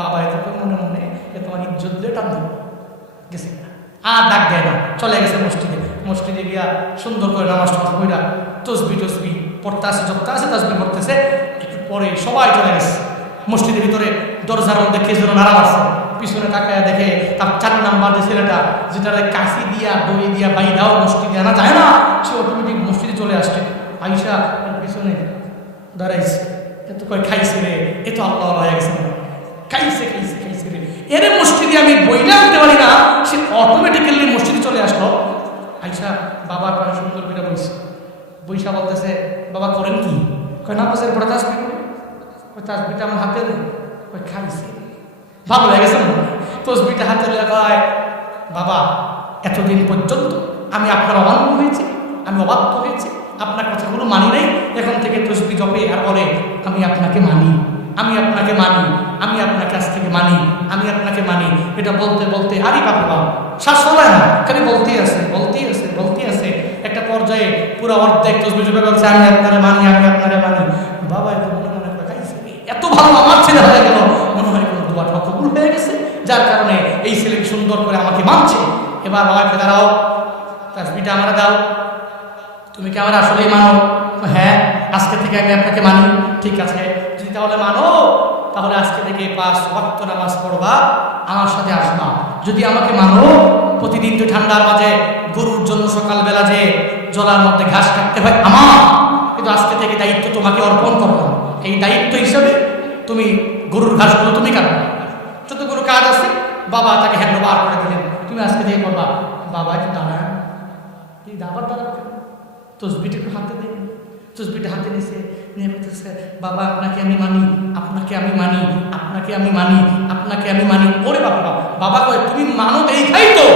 বাবা এত মনে মনে তোমার ইজ্জত দিয়ে টান দেবো, গেছে আর ডাক দেয় না, চলে গেছে মসজিদে গিয়া সুন্দর করে নামাজ পড়া, তসবি পড়তে আসে, যতটা আছে তসবি পড়তেছে। একটু পরে সবাই চলে গেছে মসজিদের ভিতরে, দরজার মধ্যে কে যেন নাড়া মারছে, পিছনে তাকায় দেখে তার 4 নাম্বার যে ছেলেটা, যেটা কাশি দিয়া দড়ি দিয়া বাইদাও মসজিদে আনা যায় না, সে অটোমেটিক মসজিদে চলে আসছে। আইসা পিছনে দাঁড়াইছে, এত কয় খাইছে রে, এ তো আল্লাহ হয়ে গেছে, খাইছে রে, এর মসজিদে আমি বইটা আনতে পারি না, সে অটোমেটিক্যালি মসজিদে চলে আসলো। আইসা বাবা পাশে সুন্দর করে বইসা বলতেছে, বাবা করেন কি? কয় নামাজের পরে তাসবিহ করি। কয় তাসবিহটা আমার হাতে নেই। কয় খাইছে, ভালো হয়ে গেছে না, তসবিহটা হাতে লেখায়। বাবা এতদিন পর্যন্ত আমি আপনার অমান্য হয়েছি, আমি অবাধ্য হয়েছি, আপনার কথাগুলো মানি নাই, এখন থেকে তসবিহ জপে আর বলে আমি আপনাকে মানি, আমি আপনাকে মানি, আমি আপনাকে আজ থেকে মানি, আমি আপনাকে মানি। এটা বলতে বলতে আরে বাবা শ্বাস ফলায় না, খালি বলতেই আছে। একটা পর্যায়ে পুরো অর্ধেক তসবিহ জপে বলছে আমি আপনারে মানি, আমি আপনারে মানি। বাবা এত মনে খাইছে, এত ভালো আমার ছেলে হয়ে গেল, মনে হয় কোনো দোয়াটা কবুল হয়ে গেছে, যার কারণে এই ছেলেকে সুন্দর করে আমাকে মানছে। এবার বাবাকে দাঁড়াও, তাসবিহটা আমার দাও, তুমি কি আমার আসলেই মানো? হ্যাঁ আজকে থেকে আমি আপনাকে মানি। ঠিক আছে, যদি তাহলে মানো তাহলে আজকে থেকে 5 ওয়াক্ত নামাজ পড়বা, আমার সাথে আসবা। যদি আমাকে মানো, প্রতিদিন তো ঠান্ডার মাঝে গরুর জন্য সকালবেলা যে জলার মধ্যে ঘাস কাটতে হয় আমার, কিন্তু আজকে থেকে দায়িত্ব তোমাকে অর্পণ করলাম। এই দায়িত্ব হিসাবে তুমি গরুর ঘাসগুলো তুমি কাটবে, যতগুলো কাজ আছে বাবা তাকে হ্যান্ড ওভার করে দিলেন, তুমি তুমি আজকে দিয়ে করবা, বাবা একটু দাঁড়ান, কি দাবার দাঁড়ান, তসবিটা একটু হাতে দিন। তসবিটা হাতে নিছে, নিয়ে বলতেছে বাবা আপনাকে আমি মানি, আপনাকে আমি মানি, আপনাকে আমি মানি, আপনাকে আমি মানি। ওরে বাবা, বাবা কয় তুমি মানো এইটাই তো,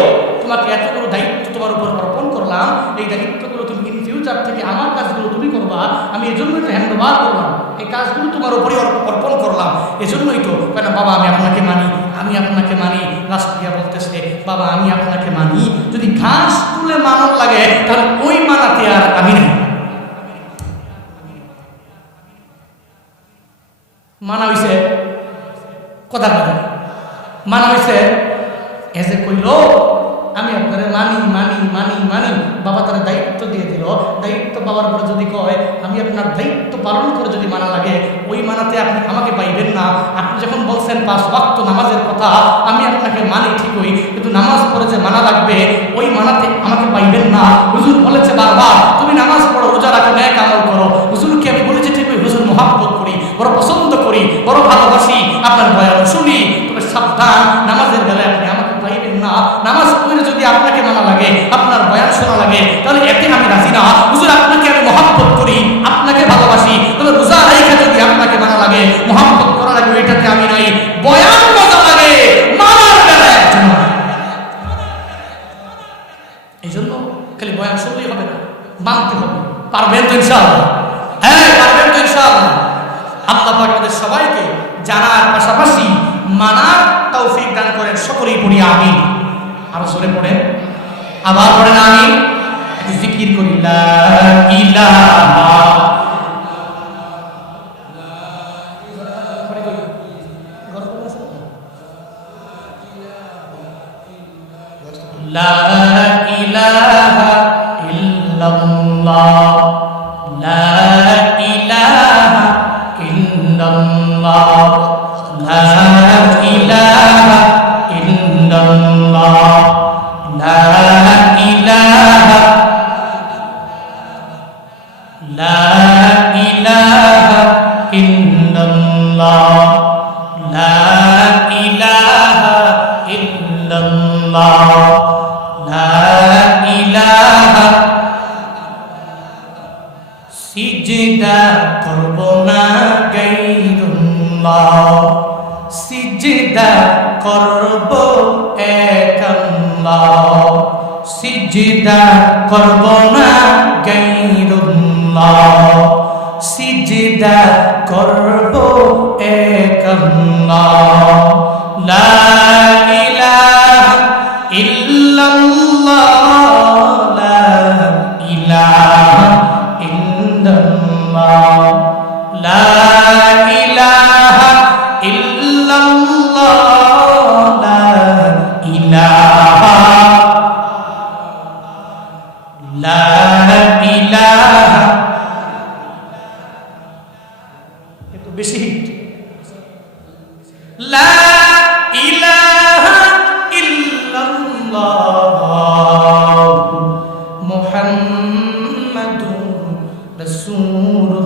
তোমাকে এতগুলো দায়িত্ব তোমার উপর অর্পণ করলাম, এই দায়িত্বগুলো তুমি ইন ফিউচার থেকে আমার কাজগুলো তুমি করবা, আমি এই জন্যই তো হ্যান্ড ওভার করলাম, এই কাজগুলো তোমার উপরই অর্পণ করলাম, এজন্যই তো কেন বাবা আমি আপনাকে মানি, আমি আপনাকে মানি। লাস্ট দিয়া বলতেছে বাবা আমি আপনাকে মানি, যদি ঘাস তুলে মানার লাগে তাহলে ওই মানাতে আর আমি নেই। মানা হইছে কথা কথা, মানা হইছে এসে কইল আমি আপনারে মানি মানি মানি মানি। বাবা তারা দায়িত্ব দিয়ে দিল, দায়িত্ব পাওয়ার পরে যদি কয় আমি আপনার দায়িত্ব পালন করে যদি মানা লাগে, ওই মানাতে আপনি আমাকে পাইবেন না। আপনি যখন বলছেন 5 ওয়াক্ত নামাজের কথা, আমি আপনাকে মানি ঠিকই, কিন্তু নামাজ পড়ে যে মানা লাগবে ওই মানাতে আমাকে পাইবেন না। হুজুর বলেছে বারবার তুমি নামাজ পড়ো, রোজা রাখো, নেক আমল করো। হুজুরকে আমি বলেছি ঠিকই, হুজুর মহব্বত করি, বড় পছন্দ করি, বড় ভালোবাসি, আপনার বয়ান শুনি, তবে সাবধান নামাজের বেলায় আপনি আমাকে পাইবেন না। নামাজ পড়ে যদি আপনাকে মানা লাগে, আপনার বয়ান শোনা লাগে, তাহলে এতে আমি রাজি না। হুজুর আপনাকে আমি মহব্বত করি, আপনাকে ভালোবাসি, তবে রোজা রাইখা যদি আপনাকে মানা লাগে, মহব্বত করা লাগে, ওইটাতে আমি নাই। বয়ান মজা লাগে, মানার বেলায় একজন। এই জন্য খালি বয়ান শুনলেই হবে না, মানতে হবে। পারবেন তো ইনশাআল্লাহ? হ্যাঁ পারবেন তো ইনশাআল্লাহ? আল্লাহ পাক আমাদের সবাইকে জানার পাশাপাশি মানার তৌফিক দান করেন। সকলেই পড়ি আমিন। আরো জোরে পড়েন, আবার পড়েন আমিন। একটু জিকির করি লা ইলাহা লা ইলাহা ইল্লাল্লাহ, লা ইলাহা ইল্লাল্লাহ, লা ইলাহা ইল্লাল্লাহ, লা ইলাহা, লা ইলাহা ইল্লাল্লাহ, লা ইলাহা ইল্লাল্লাহ, লা ইলাহা। সিজদা করব না গায়রুল্লাহ, সিজদা করব এক আল্লাহ, সিজদা করব না গায়রুল্লাহ, সিজদা করব এক আল্লাহ, লা ইলাহা ইল্লাল্লাহ, লা ইলাহা ইল্লাল্লাহ, লা ইলাহা ইল্লাল্লাহ, লা ইলাহা, লা ইলাহা। একটু বেশি হিট, লা ইলাহা ইল্লাল্লাহ মুহাম্মাদুর রাসূলুল্লাহ।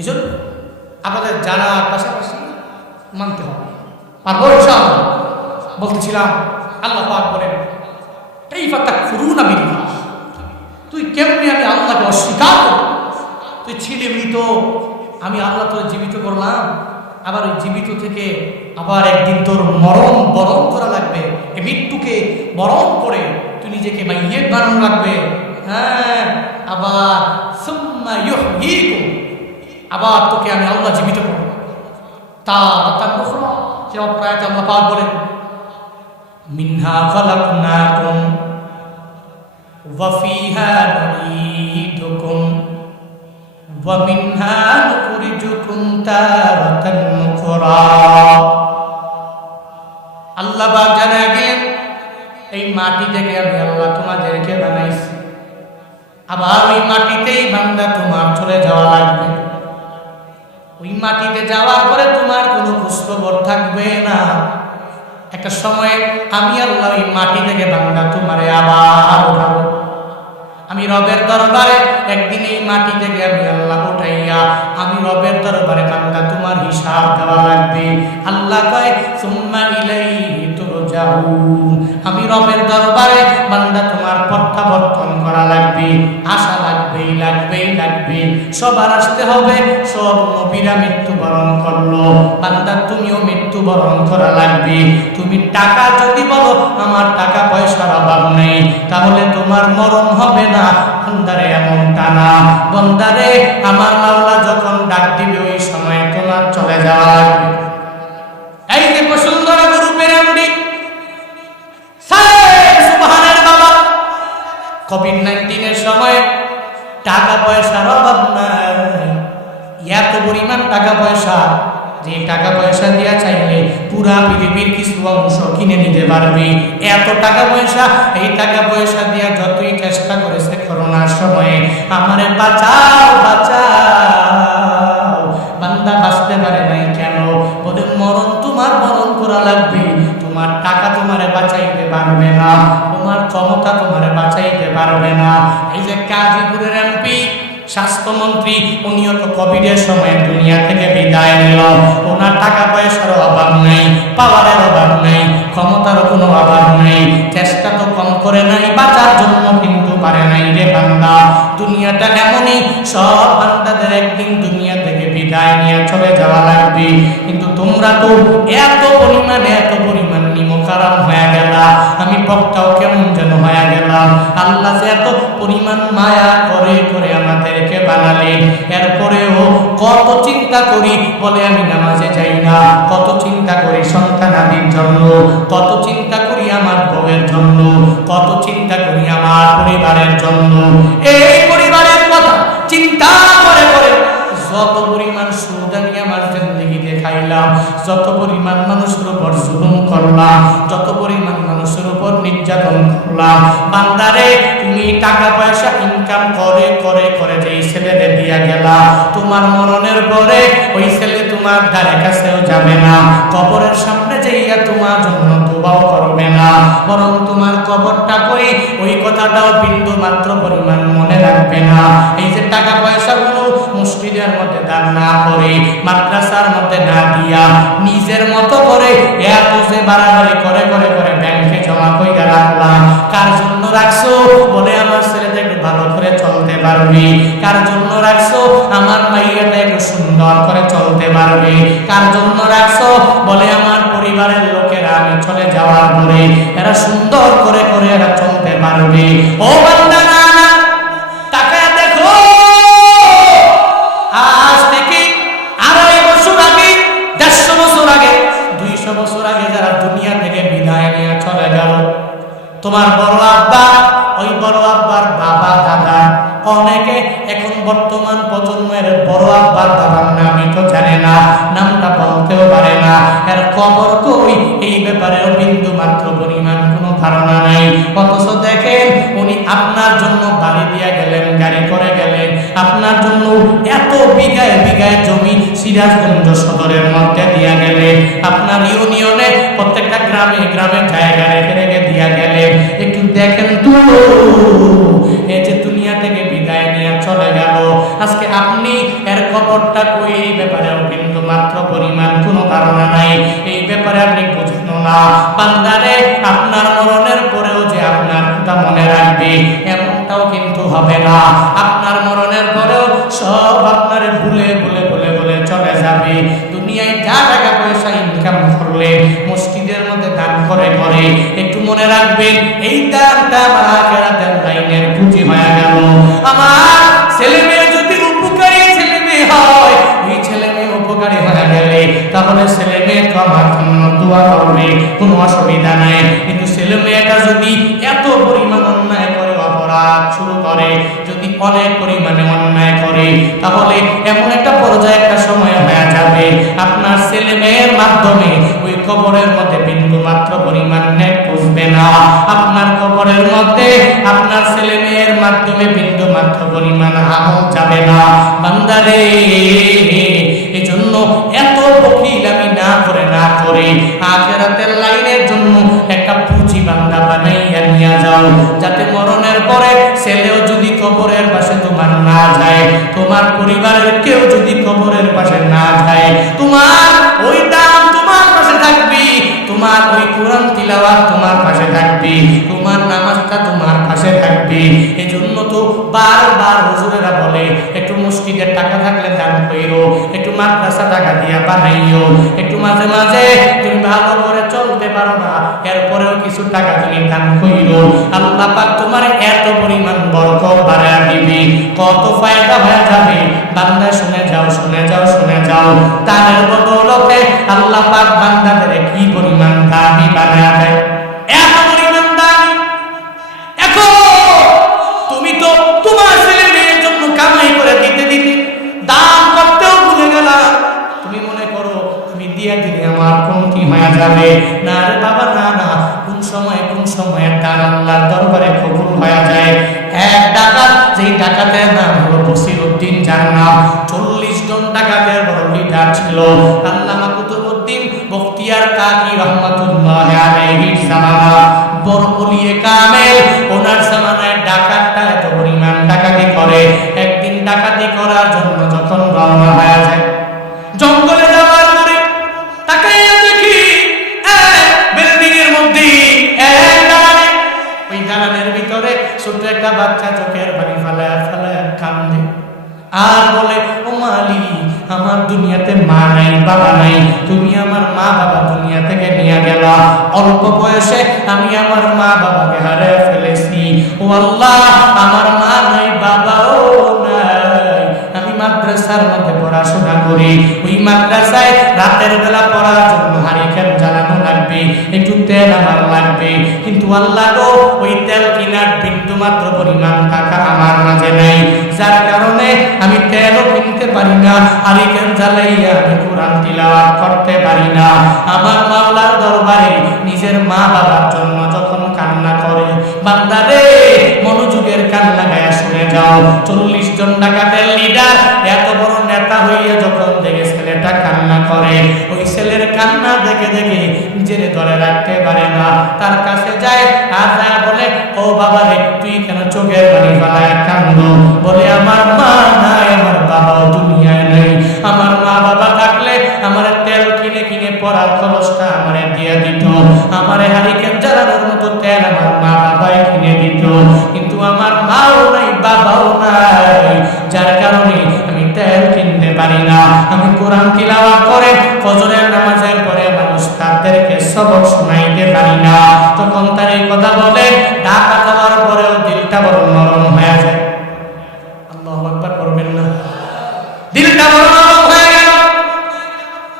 এই জন্য আপনাদের জানার পাশাপাশি মানতে হবে। পারবো ইনশাআল্লাহ? বলতেছিলাম আল্লাহ পাক বলেন কাইফা তাকফুরুনা বিল্লাহ, তুই কেমনে আমি আল্লাহকে অস্বীকার করব? তুই ছিলি মৃত, আমি আল্লাহ তোর জীবিত করলাম, আবার ওই জীবিত থেকে আবার একদিন তোর মরণ বরণ করা লাগবে, এই মৃত্যুকে বরণ করে তুই নিজেকে মাইয়্যিত বানানো লাগবে। হ্যাঁ, আবার সুম্মা ইউহয়িকুম, আবার তোকে আমি আল্লাহ জীবিত করব। তারাতান উখরা, যে অপ্রায়তে আল্লাহ পাক বলেন মিনহা খালাকনাকুম ওয়া ফিহা নুঈদুকুম ওয়া মিনহা নুখরিজুকুম তারাতান উখরা। আল্লাহ পাক জানায় দিলেন এই মাটি থেকে আমি আল্লাহ তোমাদেরকে বানাইছি, আবার ওই মাটিতেই বান্দা তোমার চলে যাওয়া লাগবে। ওই মাটিতে যাওয়ার পরে তোমার কোনো খোঁজখবর থাকবে না। একটা সময় আমি আল্লাহ ওই মাটি থেকে বান্দা তোমারে আবার উঠাবো। আমি রবের দরবারে একদিন এই মাটি থেকে আমি আল্লাহ উঠাইয়া আমি রবের দরবারে বান্দা তোমার হিসাব দেওয়া লাগবে। আল্লাহ কয় সুম্মা ইলাইহি তুরজাউন, আমি রবের দরবারে বান্দা তোমার প্রত্যাবর্তন করা লাগবে, আশা লাগবেই লাগবেই লাগবে। সবার আসতে হবে, সব নবীরা মৃত্যুবরণ করলো, বান্দা তুমিও মৃত্যুবরণ করা লাগবে। তুমি টাকা যদি বলো আমার টাকা পয়সার অভাব নেই, তাহলে তোমার মরণ হবে না। বান্দারে এমনটা না, বান্দারে আমার মাওলা যখন ডাক দিবে ওই সময় তোমার চলে যাওয়া লাগবে। এই যে বসুন্ধরা গ্রুপের এমডি সুবহানের বাবা, কোভিড-19 এর সময় টাকা পয়সার অভাব নাই, এত পরিমাণ টাকা পয়সা যে টাকা পয়সা দিয়া চাইলে পুরা পৃথিবীর কিছু অংশ কিনে নিতে পারবে, এত টাকা পয়সা। এই টাকা পয়সা দিয়া যতই চেষ্টা করেছে করোনার সময়ে আমারে বাঁচাও বাঁচাও, বান্দা বাঁচতে পারে নাই কেন? বলে মরণ তোমার বরণ করা লাগবে, তোমার টাকা তোমারে বাঁচাইতে পারবে না, তোমার ক্ষমতা তোমারে বাঁচাইতে পারবে না। এই যে গাজীপুরের এমপি স্বাস্থ্যমন্ত্রী, উনিও তো কোভিডের সময় দুনিয়া থেকে বিদায় নিল। ওনার টাকা পয়সার অভাব নেই, পাওয়ারের অভাব নেই, ক্ষমতার কোনো অভাব নেই, চেষ্টা তো কম করে নাই, বাঁচার জন্য কিন্তু পারে নাই রে বান্দা। দুনিয়াটা এমনই, সব বান্দাদের একদিন দুনিয়া থেকে বিদায় নিয়ে চলে যাওয়া লাগবে। কিন্তু তোমরা তো এত পরিমাণ নিমকারাম হয়ে গেলা, আমি বক্তাও কেমন যেন হয়ে গেলাম। আল্লাহ যে এত পরিমাণ মায়া করে করে আমাদেরকে বানালেন, এরপরেও কত চিন্তা করি, বলে আমি নামাজে যাই না, কত চিন্তা করি সন্তানাদির জন্য, কত চিন্তা করি আমার বউয়ের জন্য, কত চিন্তা করি আমার পরিবারের জন্য। এই পরিবারের কথা চিন্তা করে করে যত পরিমাণ সুদ আমি আমার জিন্দেগিতে খাইলাম, যত পরিমাণ মানুষের উপর জুলুম করলাম, যত পরিমাণ মানুষের উপর নির্যাতন করলাম। বান্দারে তুমি টাকা পয়সা ইনকাম করে করে করে যেই ছেলেরে দিয়া গেলা, তোমার মরণের পরে ওই ছেলে তোমার ধারে কাছেও যাবে না, কবরের সামনে যাইয়া তোমার জন্য দোয়াও করবে না, বরং তোমার কবরটা কই ওই কথাটাও বিন্দু মাত্র পরিমাণ মনে রাখবে না। এই যে টাকা পয়সাগুলো মসজিদের মধ্যে দান না করে, মাদ্রাসার মধ্যে না দিয়া, নিজের মতো করে এত যে বাড়াবাড়ি করে করে করে ব্যাংকে জমা কইরা রাখলাম, কার জন্য রাখছো? বলে আমার ছেলেটা একটু ভালো করে চলতে পারবে। কার জন্য রাখছো? আমার মাইয়াটা একটু সুন্দর করে চলতে পারবে। কার জন্য রাখছো? বলে আমার পরিবারের লোকেরা আমি চলে যাওয়ার পরে এরা সুন্দর করে করে এরা চলতে পারবে। ও বান্দা, না না, তাকায় দেখো, আজ থেকে 250 বছর আগে, 150 বছর আগে, 200 বছর আগে যারা দুনিয়া থেকে বিদায় নিয়ে চলে গেল, তোমার বড় আব্বা, ওই বড় আব্বার বাবা দাদা, অনেকে এখন বর্তমান প্রজন্মের বড় আব্বার বাবার নামই তো জানে না, নামটা বলতেও পারে না, এর কবর কই এই ব্যাপারেও বিন্দু মাত্র পরিমাণ কোনো ধারণা নাই। অথচ দেখেন উনি আপনার জন্য বাড়ি দিয়া গেলেন, গাড়ি করে গেলেন, আপনার জন্য এত বিঘায় বিঘায় জমি সিরাজগঞ্জ সদরের মধ্যে দিয়া গেলেন, আপনার ইউনিয়নে প্রত্যেকটা গ্রামে গ্রামে জায়গা রেখে রেখে দিয়া গেলেন। একটু দেখেন তো, এই যে দুনিয়া থেকে বিদায় নিয়ে চলে গেল, আজকে আপনি এর কবরটা কই এই ব্যাপারেও কিন্তু মাত্র পরিমাণ কোনো ধারণা নাই, এই ব্যাপারে আপনি বুঝেন না। বান্দারে আপনার মরণের পরেও যে আপনার কথা মনে রাখবে এমনটাও কিন্তু হবে না। আপনার মরণের পরেও সব আপনারে ভুলে ভুলে ভুলে ভুলে চলে যাবে। দুনিয়ায় যা টাকা পয়সা ইনকাম করলে মসজিদের মধ্যে দান করে করে, একটু মনে রাখবেন এই দানটা আমার আখিরাতের লাইনের পুঁজি হয়ে গেল। আমার ছেলে মেয়ে যদি উপকারী ছেলে মেয়ে হয়, ওই ছেলে মেয়ে উপকারী হয়ে গেলে তাহলে ছেলে মেয়ে তো আমার জন্য দোয়া করবে, কোনো অসুবিধা নাই। কিন্তু ছেলে মেয়েটা যদি এত পরিমাণ অন্যায় করে, অপরাধ শুরু করে, যদি অনেক পরিমাণে অন্যায় করে, তাহলে এমন একটা পর্যায়ে একটা সময় হয়ে যাবে আপনার ছেলে মেয়ের মাধ্যমে ওই কবরের মধ্যে বিন্দু মাত্র পরিমাণ নেক পুষবে না। আপনার কবরের মধ্যে আপনার ছেলে মেয়ের মাধ্যমে বিন্দু মাত্র পরিমাণ আমল যাবে না। বান্দারে, এজন্য এত বকিলামি না করে না করে আখিরাতের লাইনের জন্য একটা পুঁজি বান্দা বানাইয়া নিয়ে যাও, যাতে মরণের পরে ছেলেও যদি কবরের পাশে তোমার না যায়, তোমার তোমার পরিবারের কেউ যদি কবরের পাশে না যায়, তোমার ওই দাম তোমার পাশে থাকবে, তোমার ওই কোরআন তিলাওয়াত তোমার পাশে থাকবে, তোমার নামাজটা তোমার পাশে থাকবে। এজন্য তো বারবার হুজুরেরা বলে একটু মসজিদের টাকা থাকলে দান কইরো, একটু মাদ্রাসা টাকা দিয়া বানাইও, একটু মাঝে মাঝে তুমি ভালো করে চলতে পারো না, এরপরেও কিছু টাকা তুমি দান কইরো, আল্লাহ পাক তোমার এত পরিমাণ বরকত বাড়ায়া দিবে, কত ফায়দা হয়ে যাবে। বান্দা শুনে যাও, শুনে যাও, শুনে যাও। দানের বদৌলতে আল্লাহ পাক বান্দাদের কি পরিমাণ দামি বানায়া দেয়, এত পরিমাণ দামি। এখন তুমি তো তোমার ছেলে মেয়ের জন্য কামাই করে দিতে দিতে দান করতেও ভুলে গেলা। তুমি মনে করো আমি দিয়া দিলে আমার কমতি হয়ে যাবে। না রে বাবা, না না, কোন সময় তার আল্লাহর দরবারে কবুল হয়ে যায়। এক ডাকাত, যেই ডাকাতের নাম হলো বসিরউদ্দিন, যার নাম 40 জন ডাকাতের বড় লিডার ছিল আল্লামা কুতুবউদ্দিন বখতিয়ার কাকি রহমাতুল্লাহ আলাইহির জামানা, বড় ওলিয়ে কামেল। ওনার জামানায় ডাকাতটা এত পরিমাণ ডাকাতি করে, একদিন ডাকাতি করার জন্য যখন রওনা হয়ে যায়, জঙ্গলে যাওয়ার পরে তাকে দেখি বিল্ডিং এর মধ্যে ওই দালানের ভিতরে ছোট্ট একটা বাচ্চা চোখের পানি ফালায় ফালায় কান্দে আর বলে, ও মালি, আমার দুনিয়াতে মা নাই, বাবা নাই, তুমি আমার মা বাবা দুনিয়া থেকে নিয়ে গেলা। অল্প বয়সে আমি আমার মা বাবাকে হারিয়ে ফেলেছি। ও আল্লাহ, আমার মা নাই, বাবাও নাই। আমি মাদ্রাসার মধ্যে পড়াশোনা করি, ওই মাদ্রাসায় রাতের বেলা পড়ার জন্য হারিকেন জ্বালানো লাগবে, একটু তেল আমার লাগবে, কিন্তু আল্লাহ গো, ওই তেল কিনার বিন্দু মাত্র পরিমাণ টাকা আমার মাঝে নাই, যার কারণে আমি তেলও কিনতে পারি না, হারিকেন জ্বালাইয়া আমি কোরআন তিলাওয়াত করতে পারি না। আমার মাওলার দরবারে নিজের মা বাবার জন্য যখন কান্না করে, বান্দা রে, মনোযোগের কান লাগায়া শুনে যাও। 40 জন ডাকাতের লিডার এত বড় নেতা হইয়া যখন দেখে ছেলেটা কান্না করে, ওই ছেলের কান্না দেখে দেখে নিজের ধরে রাখতে পারে না, তার কাছে যায় আর যায় বলে, ও বাবা রে, তুই কেন চোখের পানি ফেলায় কান্দো? বলে, আমার মা নাই, আমার বাবাও দুনিয়ায় নেই। আমার মা বাবা থাকলে আমার তেল কিনে কিনে পড়ার খরচটা আমারে দিয়ে দিত, আমারে হারিকেন জ্বালানোর মতো তেল আমার মা বাবাই কিনে দিত, কিন্তু আমার মাও নাই, বাবাও নাই, যার কারণে আমি তেল কিনতে পারি না। আমি কোরআন তিলাওয়াত করে ফজরের নামাজের পরে মানুষ তাদেরকে সবক শোনাইতে পারি না। তখন তার এই কথা বলে, টাকা খাওয়ার পরেও দিলটা বড় নরম হয়ে যায়। আল্লাহু আকবার করবেন না? দিলটা বড় নরম হয়ে গেল।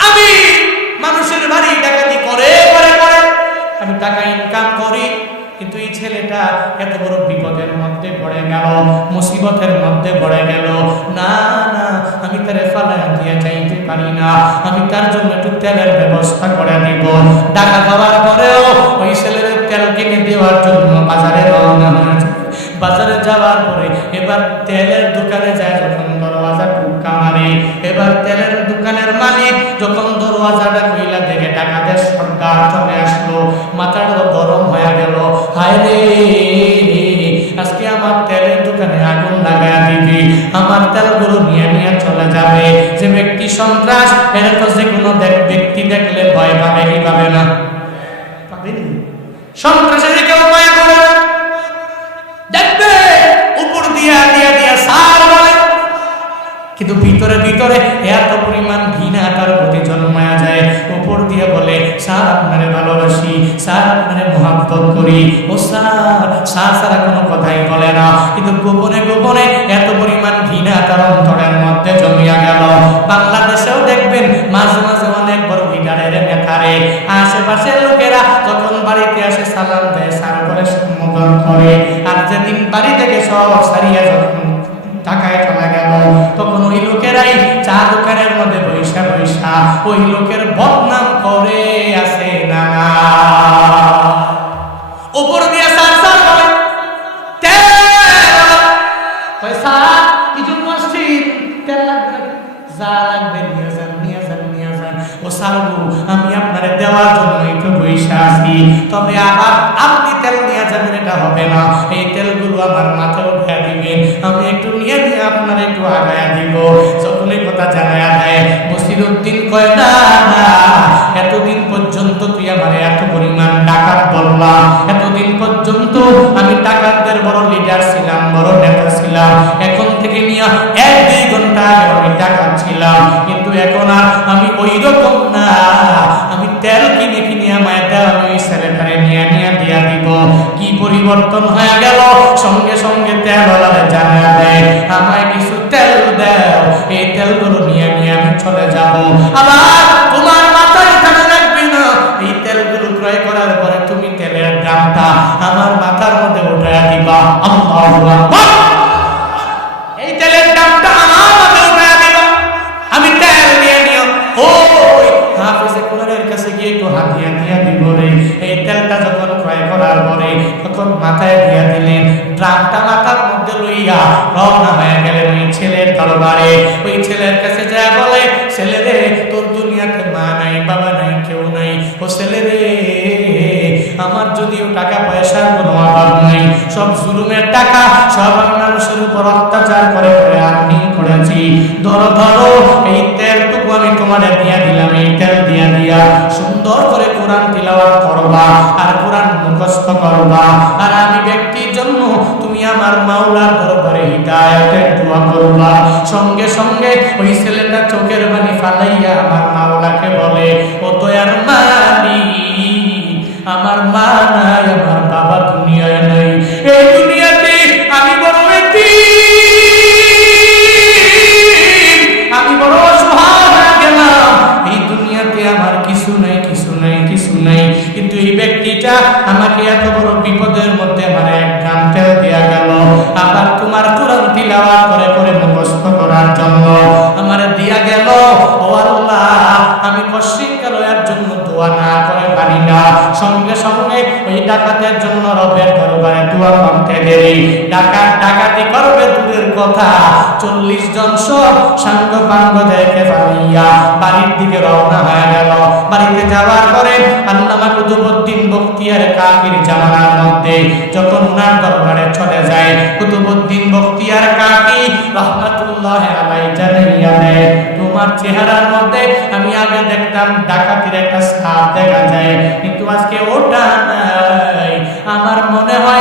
আমি মানুষের বাড়ি ডাকাতি করে করে করে আমি টাকা ইনকাম করি, কিন্তু এই ছেলেটা এত বড় বিপদের মধ্যে পড়ে গেল, মুসিবতের মধ্যে পড়ে গেল। না না, আমি তারে ফালায়া দিয়ে যাইতে পারি না, আমি তার জন্য একটু তেলের ব্যবস্থা করে দিব। টাকা খাওয়ার পরেও ওই ছেলের তেল কিনে দেওয়ার জন্য বাজারে রওনা হয়েছে। বাজারে যাওয়ার পরে এবার তেলের দোকানে যায়, যখন দরওয়াজা টুকা মারে, এবার তেলের দোকানের মালিক যখন দরওয়াজাটা খুইলা দেখে ডাকাতের সর্দার চলে আসলো, মাথাটা গরম হয়ে গেল। হায় রে, আজকে আমার তেলের দোকানে আগুন লাগায়া দিবি, আমার তেলগুলো নিয়ে নিয়ে চলে যাবে। যে ব্যক্তি সন্ত্রাস, এরা তো যে কোনো ব্যক্তি দেখলে ভয় পাবে কি পাবে না? পাবেনি। সন্ত্রাসের কেউ ভয় করে না, দেখবে উপর দিয়া দিয়া দিয়া সার বলে, কিন্তু ভিতরে ভিতরে এত পরিমাণ ঘৃণা তার প্রতি জন্মায়া যায়। উপর দিয়ে বলে, স্যার আপনারে ভালোবাসি, স্যার আপনারে মহব্বত করি। ও স্যার, স্যার ছাড়া কোনো কথাই বলে না, কিন্তু গোপনে গোপনে এত পরিমাণ ঘৃণা তার অন্তরের মধ্যে জমিয়া গেল। বাংলাদেশেও দেখবেন মাঝে মাঝে অনেক বড় লিডারের নেতারে আশেপাশের লোকেরা যখন বাড়িতে আসে সালাম দেয়, স্যার বলে সম্বোধন করে, আর যেদিন বাড়ি থেকে সব সারিয়া যখন ঢাকায় চলে গেল, তখন ওই লোকেরাই চা দোকানের মধ্যে বৈশা বৈশা ওই লোকের বদনাম করে আসে না। উপর দিয়ে স্যার স্যার বলে, স্যার কি জন্য আসছি, তেল লাগবে, যা লাগবে নিয়ে যান, নিয়ে যান, নিয়ে যান। ও স্যার গো, আমি আপনারে দেওয়ার জন্য একটু বৈশা আছি, তবে আবার আপনি তেল নিয়ে যাবেন এটা হবে না, এই তেলগুলো আমার মাথায় উঠে দিবেন, আমি একটু নিয়ে নিয়ে আপনার একটু আগায়া দিব। যখনই কথা জানায়া দেয় মসিরুদ্দিন কয় না না, এতদিন পর্যন্ত তুই আমার এত পরিমাণ ডাকাত বললা, এতদিন পর্যন্ত আমি ডাকাতদের বড় লিডার ছিলাম, বড় নেতা ছিলাম, এখন থেকে নিয়ে 1-2 ঘন্টা আগে আমি ডাকাত ছিলাম, কিন্তু এখন আর আমি ওই রকম না। আমি তেল কিনে কিনে আমার আমি ওই ছেলেটারে নিয়ে নিয়ে দিয়া দিব। কি পরিবর্তন হয়ে গেল, সঙ্গে সঙ্গে তেলওয়ালারে জানা দেয় আমায় কিছু তেল দাও, এই তেলগুলো নিয়ে নিয়ে আমি চলে যাব। আবার তোমার মাথায় এখানে রাখবি না, এই তেলগুলো ক্রয় করার পরে তুমি তেলের দামটা আমার মাথার মধ্যে উঠাইয়া দিবা। আল্লাহু আকবার। এই তেলের দামটা আমার মাথায় উঠাইয়া দিবা, আমি তেল নিয়ে নিও। ওই হাফেজে কোরআনের কাছে গিয়ে একটু হাতিয়া দিয়া দিব রে। এই তেলটা যখন ক্রয় করার পরে তখন মাথায় দিয়া দিলেন, ড্রামটা মাথার মধ্যে লইয়া রওনা হয়ে গেলেন ওই ছেলের দরবারে। ওই ছেলের কাছে যা বলে, ছেলে রে তোর দুনিয়াতে মা নাই, বাবা নাই, কেউ নাই। ও ছেলে রে, আমার যদিও টাকা পয়সার কোনো অভাব নাই, সব জুলুমের টাকা, সব মানুষের উপর অত্যাচার করে করে আমি করেছি। ধরো ধরো এই তেলটুকু আমি তোমার দিয়া দিলাম, এই তেল দিয়া দিয়া সুন্দর করে কোরআন তিলাওয়াত করবা আর কোরআন মুখস্থ করবা। আর আমি ব্যক্তির জন্য তুমি আমার মাওলার দরবারে হিদায়াতের দোয়া করবা। সঙ্গে সঙ্গে ওই ছেলেটা চোখের পানি ফালাইয়া আমার মাওলাকে বলে, ও দয়ার মালিক, আমার মা নাই, আমার বাবা দুনিয়ায় নাই, এই দুনিয়াতে আমি বড় আমি বড় অসহায় হয়ে গেলাম। এই দুনিয়াতে আমার কিছু নাই, কিছু নাই, কিছু নাই। কিন্তু এই ব্যক্তিটা আমাকে এত বড় বিপদের মধ্যে আমার এক গ্রাম তেল দেয়া গেল, আবার তোমার কোরআন তিলাওয়াত করে করে মুখস্থ করার জন্য আমার দিয়া গেল। ও আল্লাহ, আমি পশ্চিমকাল এর জন্য দোয়া না করে পারি না। সঙ্গে সঙ্গে ওই ডাকাতের জন্য রবের দরবারে দোয়া করতে দেরি। ডাকাত ডাকাতি করবে দূরের কথা, 40 জন সব সাঙ্গ পাঙ্গ দেখে পালিয়া বাড়ির দিকে রওনা হয়ে গেল। বাড়িতে যাওয়ার পরে আল্লামা কুতুবউদ্দিন বখতিয়ার কাকির জামানার মধ্যে যখন উনার দরবারে চলে যায়, কুতুবউদ্দিন বখতিয়ার কাকি রহমাতুল্লাহ আলাইহি জানাইয়া দেয়, তোমার চেহারার মধ্যে আমি আগে দেখতাম ডাকাতির একটা ছাপ দেখা যায়, কিন্তু আজকে ওটা নাই। আমার মনে হয়